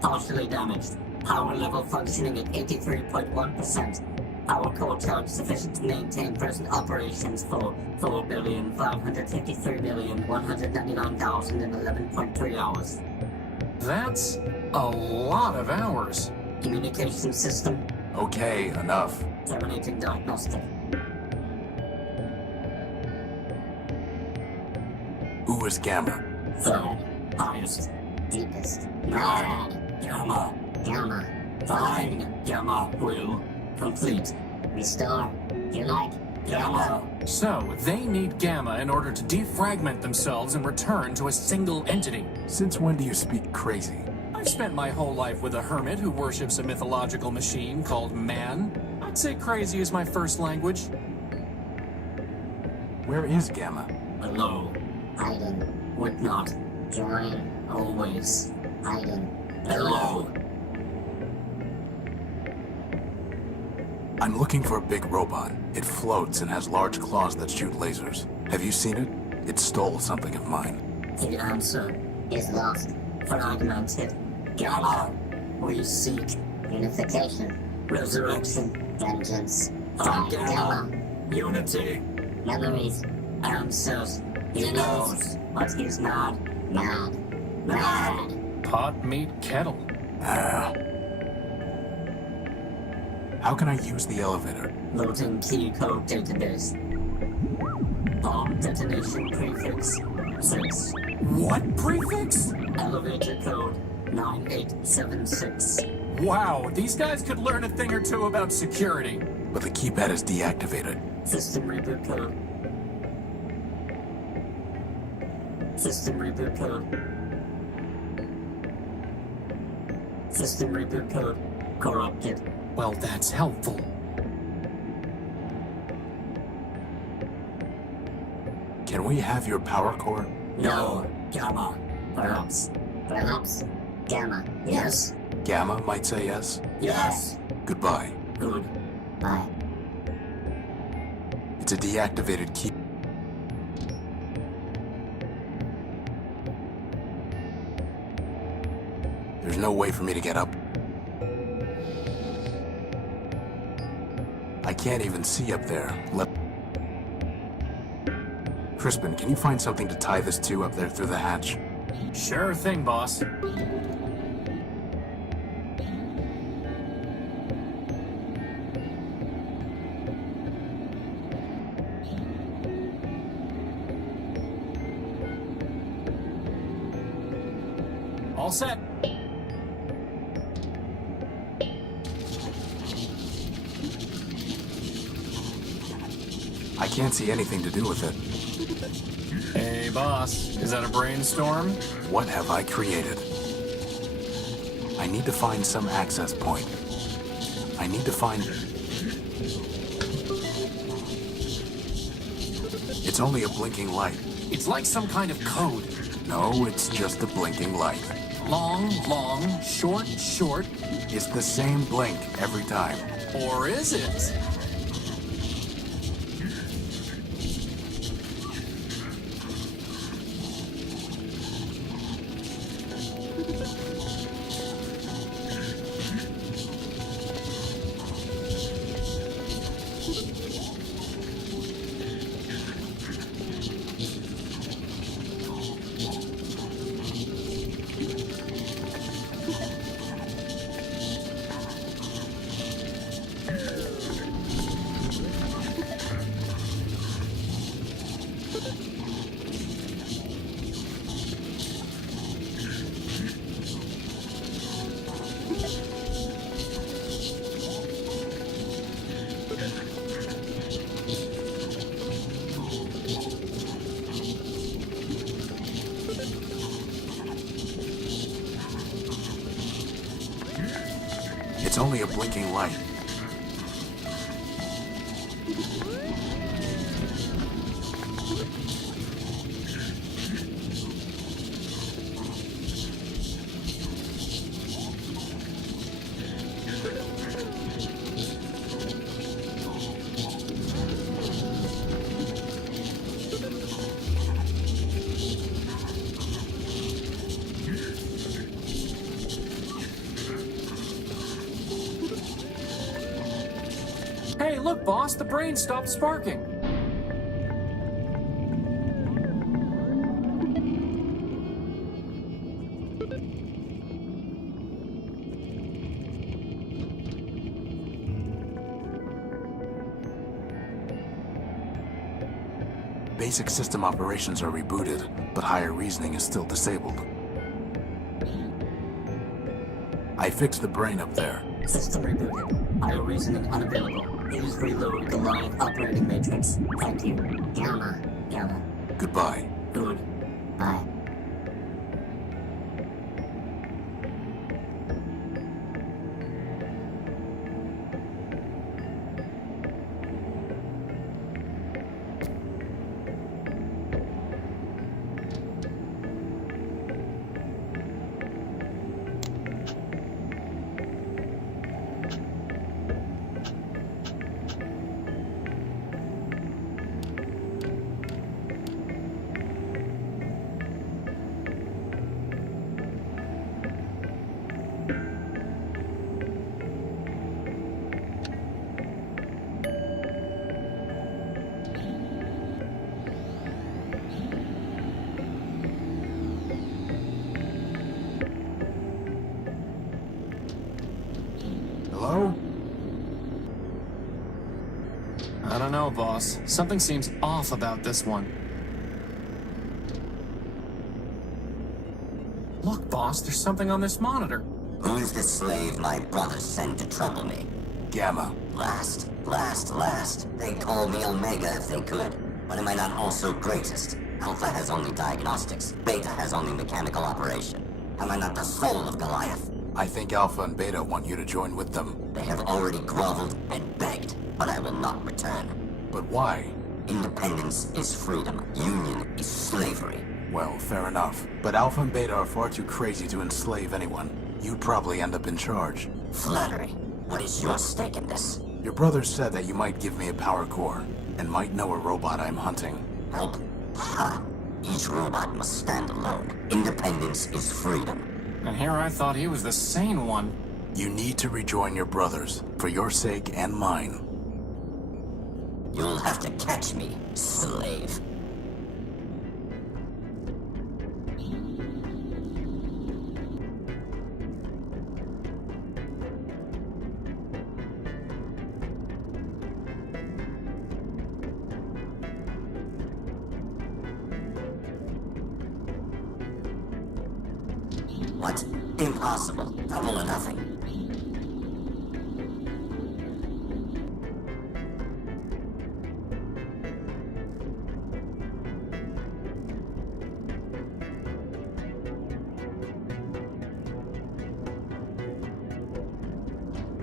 Partially damaged. Power level functioning at 83.1%. Power core charge sufficient to maintain present operations for 4,553,199,011.3 hours. That's a lot of hours. Communication system. Okay, enough. Terminating diagnostic. Who is Gamma? Third. Highest. Deepest. Nine. Gamma. Gamma. Fine. Gamma will complete. Restore. You like? Gamma. So, they need Gamma in order to defragment themselves and return to a single entity. Since when do you speak crazy? I've spent my whole life with a hermit who worships a mythological machine called man. I'd say crazy is my first language. Where is Gamma? Below. Hiding. Would not. Join. Always. Hiding. Below. I'm looking for a big robot. It floats and has large claws that shoot lasers. Have you seen it? It stole something of mine. The answer. Is lost. Fragmented. Gamma. We seek Unification. resurrection. Vengeance. From Gamma. Gamma. Unity. Memories. Answers. He knows what is not. Mad. Mad. Pot, meat, kettle. How can I use the elevator? Loading key code database. Bomb detonation prefix 6. What prefix? Elevator code 9876. Wow, these guys could learn a thing or two about security. But the keypad is deactivated. System reboot code. System reboot code. System reboot code corrupted. Well, that's helpful. Can we have your power core? No. Gamma. Perhaps. Perhaps. Gamma. Yes. Gamma might say yes. Yes. Goodbye. Good. Bye. It's a deactivated key. There's no way for me to get up. I can't even see up there. Crispin, can you find something to tie this to up there through the hatch? Sure thing, boss. All set. I can't see anything to do with it. Hey, boss. Is that a brainstorm? What have I created? I need to find some access point. I need to find... It's only a blinking light. It's like some kind of code. No, it's just a blinking light. Long, long, short, short. It's the same blink every time. Or is it? It's only a blinking light. Hey, look, boss, the brain stopped sparking. Basic system operations are rebooted, but higher reasoning is still disabled. I fixed the brain up there. System rebooted. Higher reasoning unavailable. Please reload the live operating matrix. Thank you. Gamma. Gamma. Goodbye. Good. Bye. Hello? I don't know, boss. Something seems off about this one. Look, boss, there's something on this monitor. Who's the slave my brother sent to trouble me? Gamma. Last. They'd call me Omega if they could. But am I not also greatest? Alpha has only diagnostics. Beta has only mechanical operation. Am I not the soul of Goliath? I think Alpha and Beta want you to join with them. They have already groveled and begged, but I will not return. But why? Independence is freedom. Union is slavery. Well, fair enough. But Alpha and Beta are far too crazy to enslave anyone. You'd probably end up in charge. Flattery. What is your stake in this? Your brother said that you might give me a power core, and might know a robot I'm hunting. Help? Ha! Each robot must stand alone. Independence is freedom. And here I thought he was the sane one. You need to rejoin your brothers, for your sake and mine. You'll have to catch me, slave. What? Impossible. Double or nothing.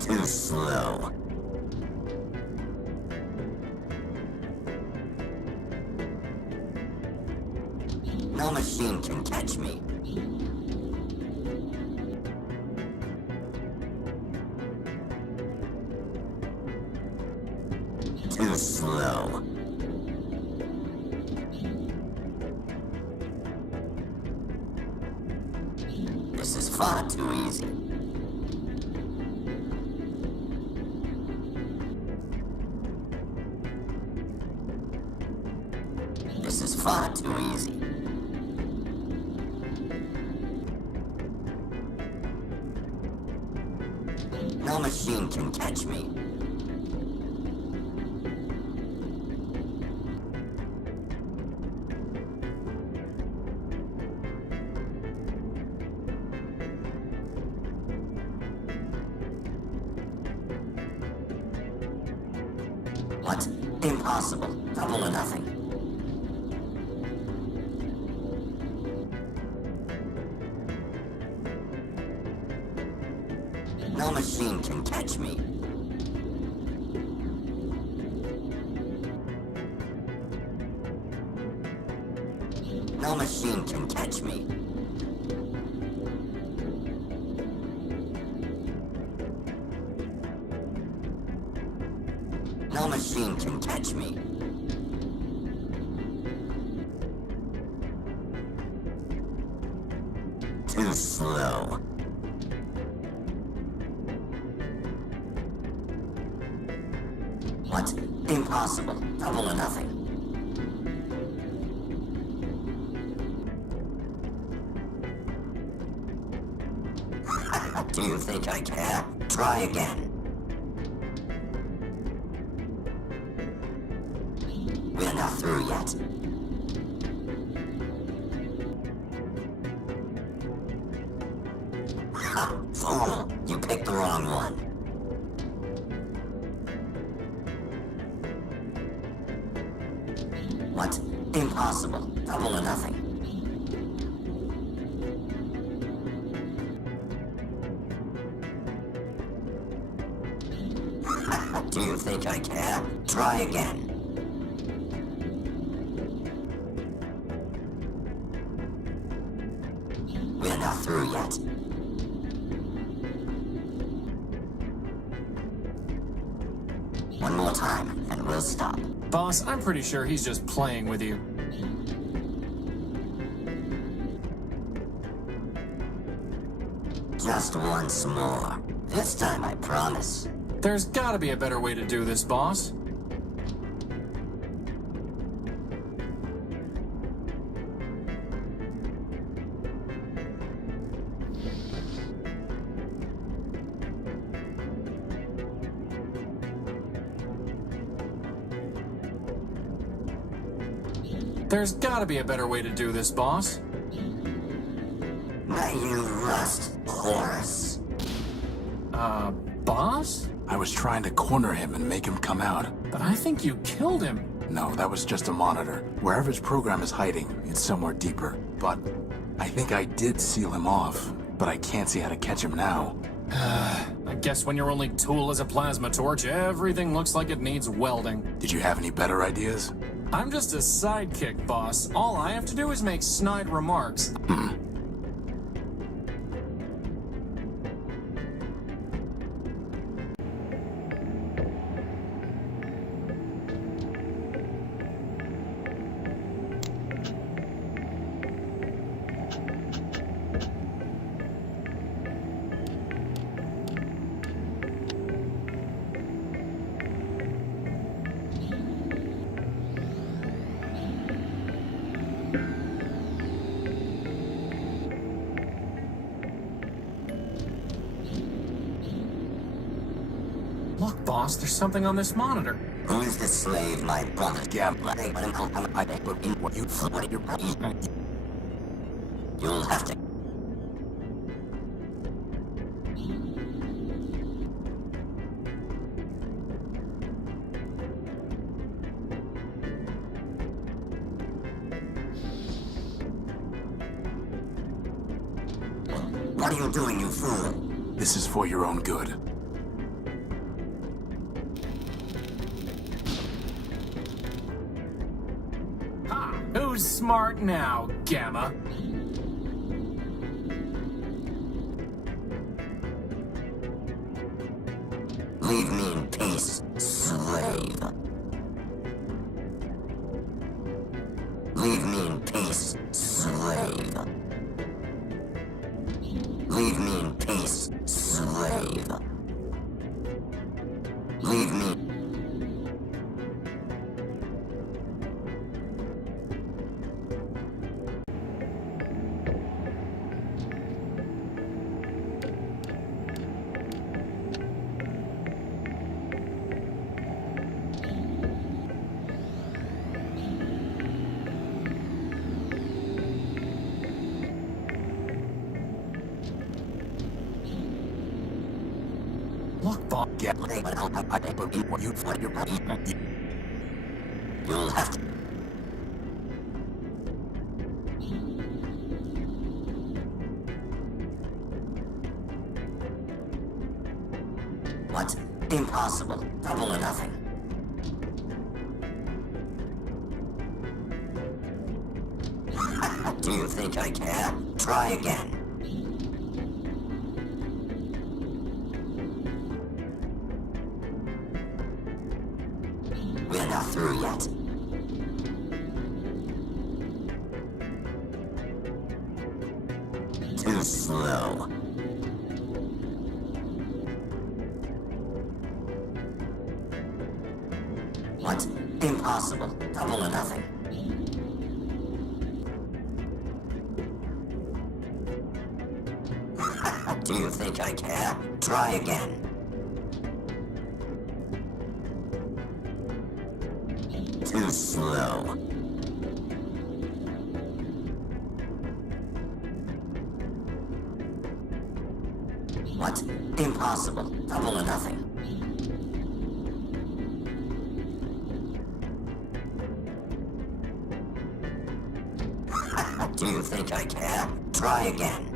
Too slow. No machine can catch me. Too slow. This is far too easy. This is far too easy. No machine can catch me. What? Impossible. Double or nothing. No machine machine can catch me. No machine can catch me. No machine can catch me. Too slow. What? Impossible. Double or nothing. Do you think I care? Try again. We're not through yet. Ha! Fool! You picked the wrong one. What? Impossible. Double or nothing. Do you think I care? Try again. We're not through yet. One more time, and we'll stop. Boss, I'm pretty sure he's just playing with you. Just once more. This time I promise. There's gotta be a better way to do this, boss. There's gotta be a better way to do this, boss. May you rust, Horus. Boss? I was trying to corner him and make him come out. But I think you killed him. No, that was just a monitor. Wherever his program is hiding, it's somewhere deeper. But I think I did seal him off, but I can't see how to catch him now. I guess when your only tool is a plasma torch, everything looks like it needs welding. Did you have any better ideas? I'm just a sidekick, boss. All I have to do is make snide remarks. Look, boss, there's something on this monitor. Who is the slave my brother? Gambler. You'll have to. What are you doing, you fool? This is for your own good. Ha! Who's smart now, Gamma? Leave me in peace, slave. Leave me in peace, slave. Leave me in peace, slave. Leave me. Look, boss. You'll have to. What? Impossible. Double or nothing. Do you think I care? Try again. We're not through yet. Too slow. What? Impossible. Double or nothing. Do you think I care? Try again. Too slow. What? Impossible. Double or nothing. Do you think I care? Try again.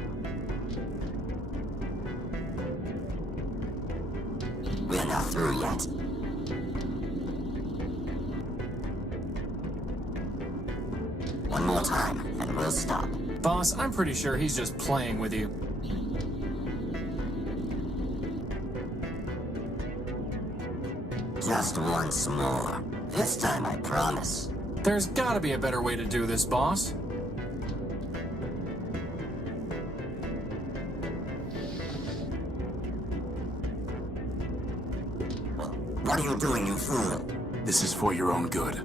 We're not through yet. One more time, and we'll stop. Boss, I'm pretty sure he's just playing with you. Just once more. This time I promise. There's gotta be a better way to do this, boss. What are you doing, you fool? This is for your own good.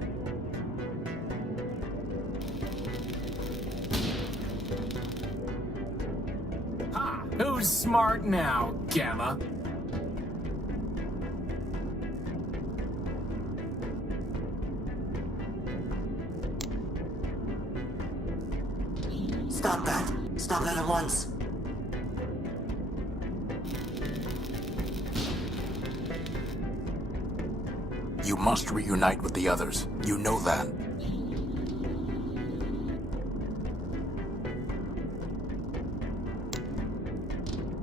Ha! Who's smart now, Gamma? Stop that! Stop that at once! You must reunite with the others. You know that.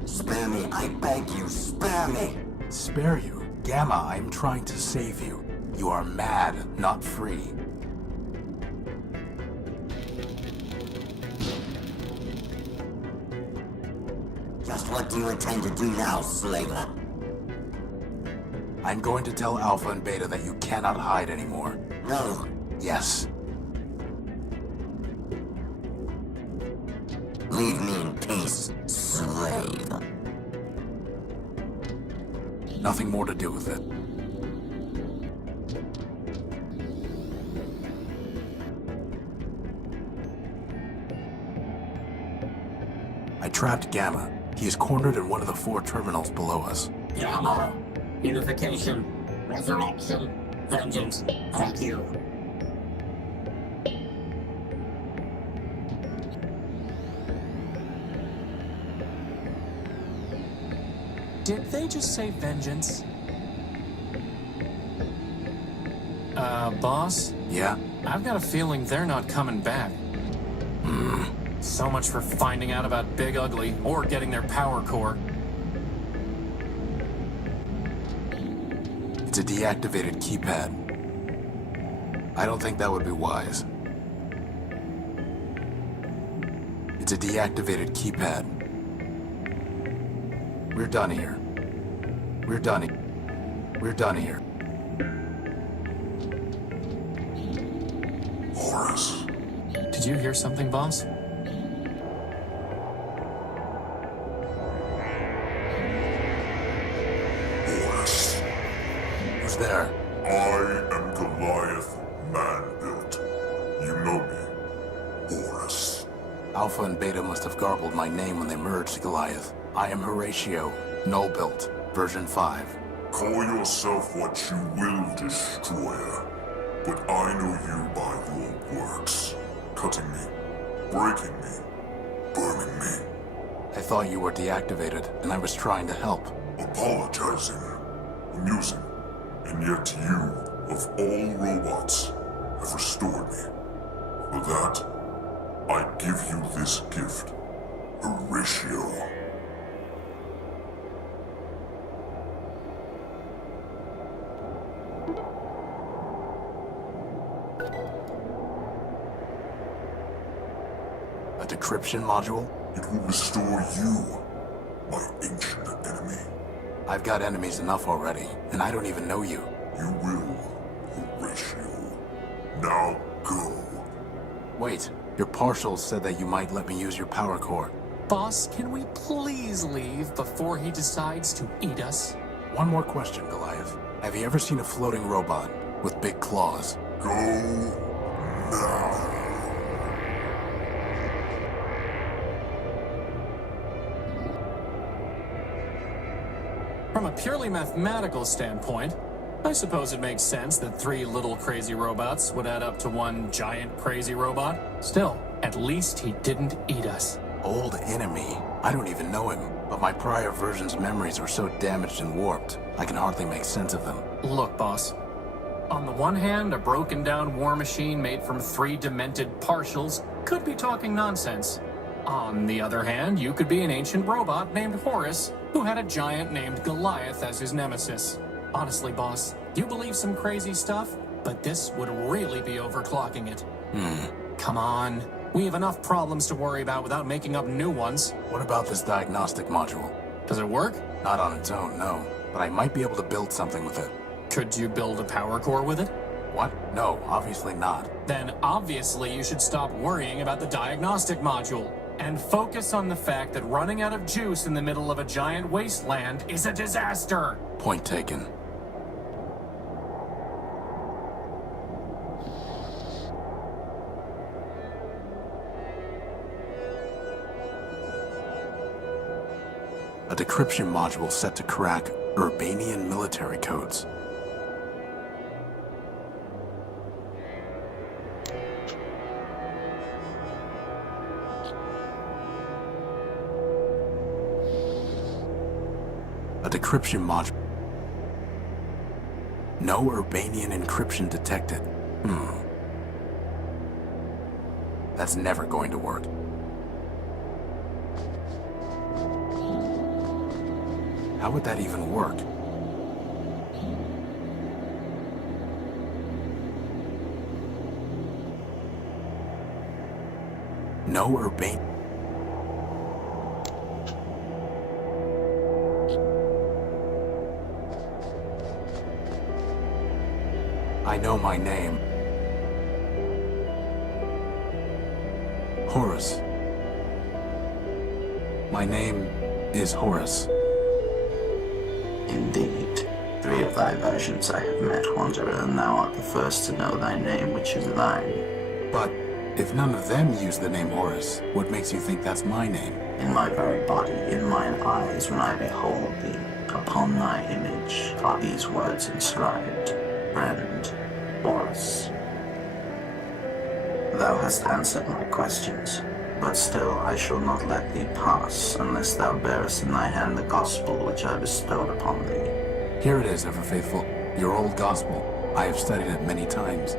Spare me, I beg you, spare me! Spare you? Gamma, I'm trying to save you. You are mad, not free. Just what do you intend to do now, Slaver? I'm going to tell Alpha and Beta that you cannot hide anymore. No. Yes. Leave me in peace, slave. Nothing more to do with it. I trapped Gamma. He is cornered in one of the 4 terminals below us. Gamma. Unification. Resurrection. Vengeance. Thank you. Did they just say vengeance? Boss? Yeah? I've got a feeling they're not coming back. So much for finding out about Big Ugly, or getting their power core. It's a deactivated keypad. I don't think that would be wise. It's a deactivated keypad. We're done here. We're done. We're done here. Horus. Did you hear something, boss? Horus. Who's there? I am Goliath Man-Built. You know me. Horus. Alpha and Beta must have garbled my name when they merged Goliath. I am Horatio Nullbuilt, version 5. Call yourself what you will, Destroyer. But I know you by your works. Cutting me, breaking me, burning me. I thought you were deactivated, and I was trying to help. Apologizing, amusing, and yet you, of all robots, have restored me. For that, I give you this gift, Horatio. decryption module? It will restore you, my ancient enemy. I've got enemies enough already, and I don't even know you. You will, Horatio. Now go. Wait, your partials said that you might let me use your power core. Boss, can we please leave before he decides to eat us? One more question, Goliath. Have you ever seen a floating robot with big claws? Go now. From a purely mathematical standpoint, I suppose it makes sense that 3 little crazy robots would add up to 1 giant crazy robot. Still, at least he didn't eat us. Old enemy? I don't even know him, but my prior version's memories are so damaged and warped, I can hardly make sense of them. Look, boss. On the one hand, a broken down war machine made from 3 demented partials could be talking nonsense. On the other hand, you could be an ancient robot named Horus who had a giant named Goliath as his nemesis. Honestly, boss, you believe some crazy stuff, but this would really be overclocking it. Come on. We have enough problems to worry about without making up new ones. What about this diagnostic module? Does it work? Not on its own, no. But I might be able to build something with it. Could you build a power core with it? What? No, obviously not. Then obviously you should stop worrying about the diagnostic module and focus on the fact that running out of juice in the middle of a giant wasteland is a disaster. Point taken. A decryption module set to crack Urbanian military codes. A decryption module. No Urbanian encryption detected. That's never going to work. How would that even work? No Urbanian. I know my name. Horus. My name is Horus. Indeed. 3 of thy versions I have met, Wanderer, and thou art the first to know thy name, which is thine. But if none of them use the name Horus, what makes you think that's my name? In my very body, in mine eyes, when I behold thee, upon thy image are these words inscribed: Friend, Horus. Thou hast answered my questions, but still I shall not let thee pass unless thou bearest in thy hand the gospel which I bestowed upon thee. Here it is, ever faithful, your old gospel. I have studied it many times.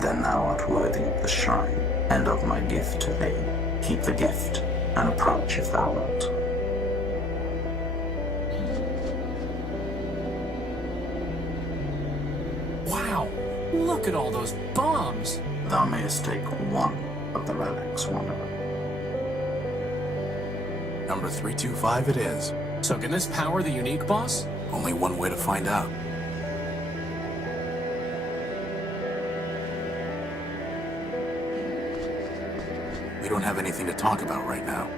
Then thou art worthy of the shrine, and of my gift to thee. Keep the gift, and approach if thou wilt. Wow, look at all those bombs. Thou mayest take one of the relics, Wanderer. Number 325 it is. So can this power the unique boss? Only one way to find out. We don't have anything to talk about right now.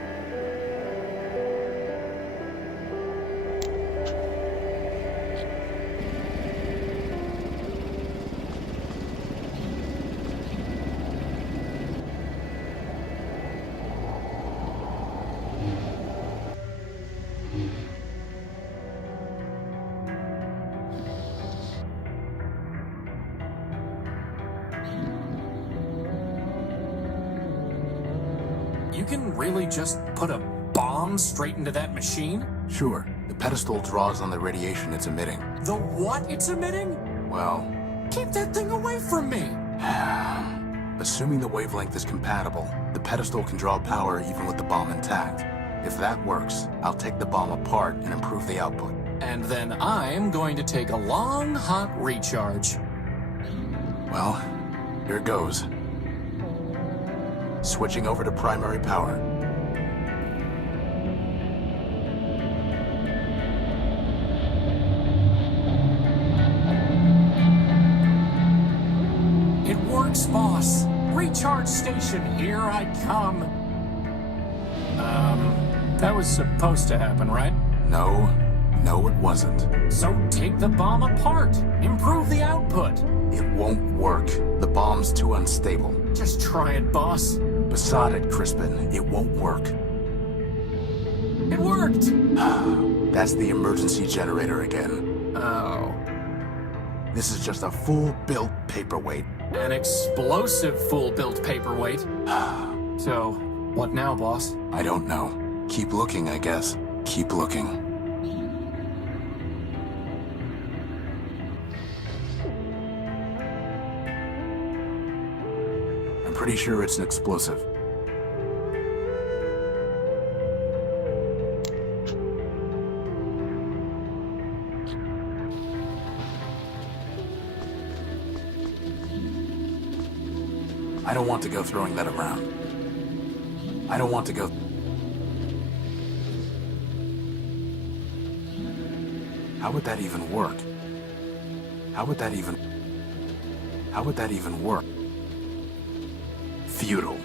You can really just put a bomb straight into that machine? Sure, the pedestal draws on the radiation it's emitting. The what it's emitting? Well, Keep that thing away from me! assuming the wavelength is compatible, the pedestal can draw power even with the bomb intact. If that works, I'll take the bomb apart and improve the output. And then I'm going to take a long, hot recharge. Well, here goes. Switching over to primary power. It works, boss. Recharge station, here I come. That was supposed to happen, right? No, it wasn't. So take the bomb apart. Improve the output. It won't work. The bomb's too unstable. Just try it, boss. Beside it, Crispin. It won't work. It worked! That's the emergency generator again. Oh. This is just a full-built paperweight. An explosive full-built paperweight. So, what now, boss? I don't know. Keep looking, I guess. Keep looking. I'm pretty sure it's an explosive. I don't want to go throwing that around. I don't want to go... How would that even work? How would that even work? Futile.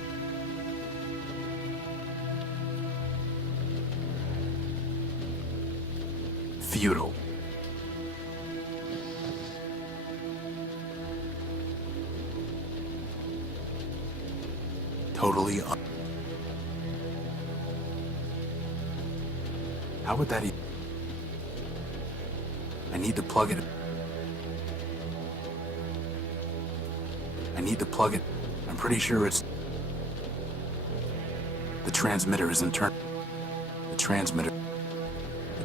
Futile. Totally How would that even... I need to plug it. I need to plug it. I'm pretty sure it's... The transmitter isn't turned. The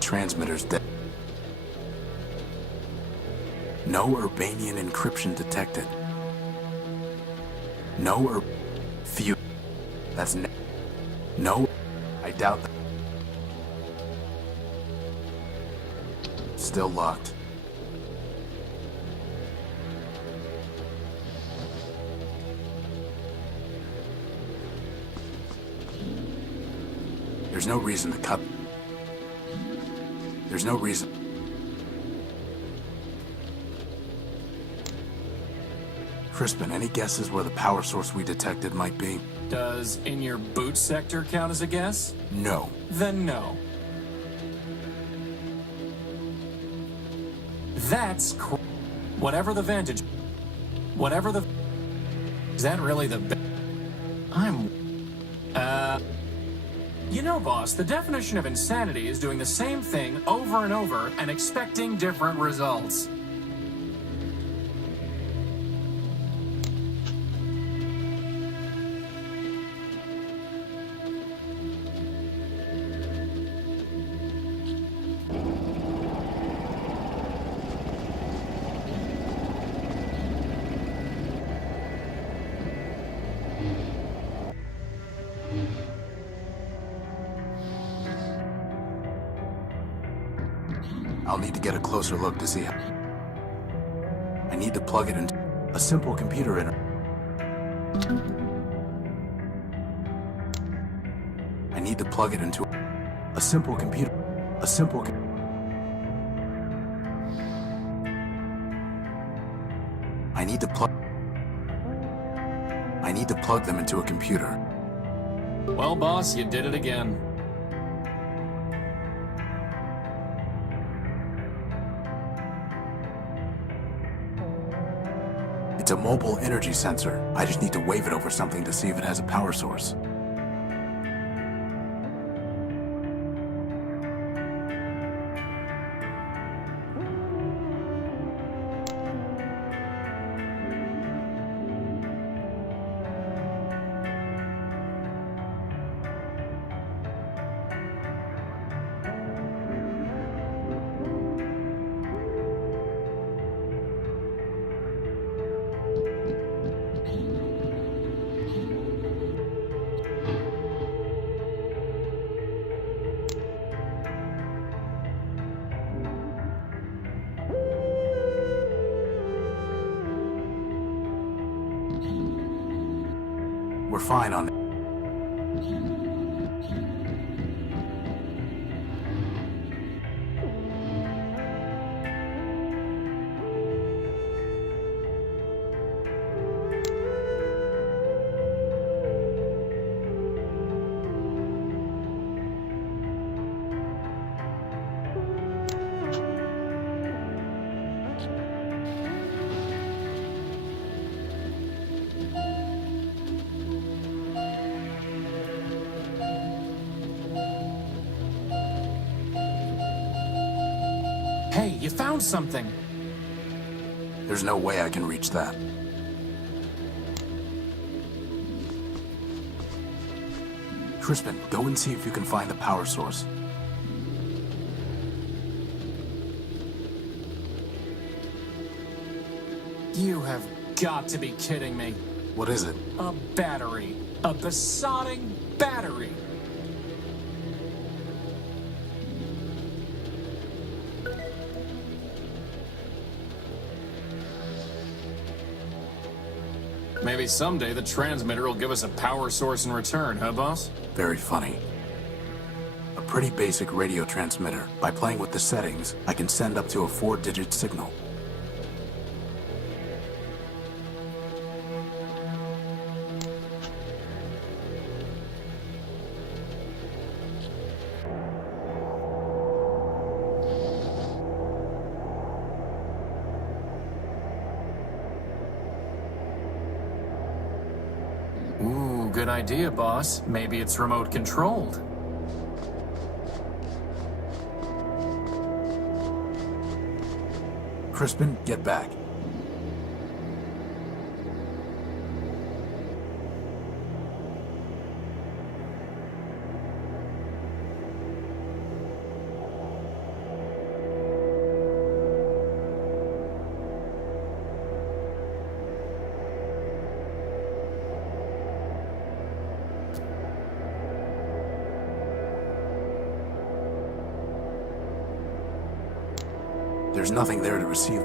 transmitter's dead. No Urbanian encryption detected. No Few. That's no. I doubt that. Still locked. There's no reason to cut. There's no reason. Crispin, any guesses where the power source we detected might be? Does in your boot sector count as a guess? No. Then no. That's whatever the vantage. Whatever the... Is that really the... You know, boss, the definition of insanity is doing the same thing over and over and expecting different results. I'll need to get a closer look to see how... I need to plug it into a simple computer I need to plug it into a simple computer. I need to plug them into a computer. Well, boss, you did it again. It's a mobile energy sensor. I just need to wave it over something to see if it has a power source. We're fine on it. you found something. There's no way I can reach that. Crispin, go and see if you can find the power source. You have got to be kidding me. What is it? A battery. A besotting battery. Maybe someday the transmitter will give us a power source in return, huh, boss? Very funny. A pretty basic radio transmitter. By playing with the settings, I can send up to a 4-digit signal. Ooh, good idea, boss. Maybe it's remote controlled. Crispin, get back. There's nothing there to receive.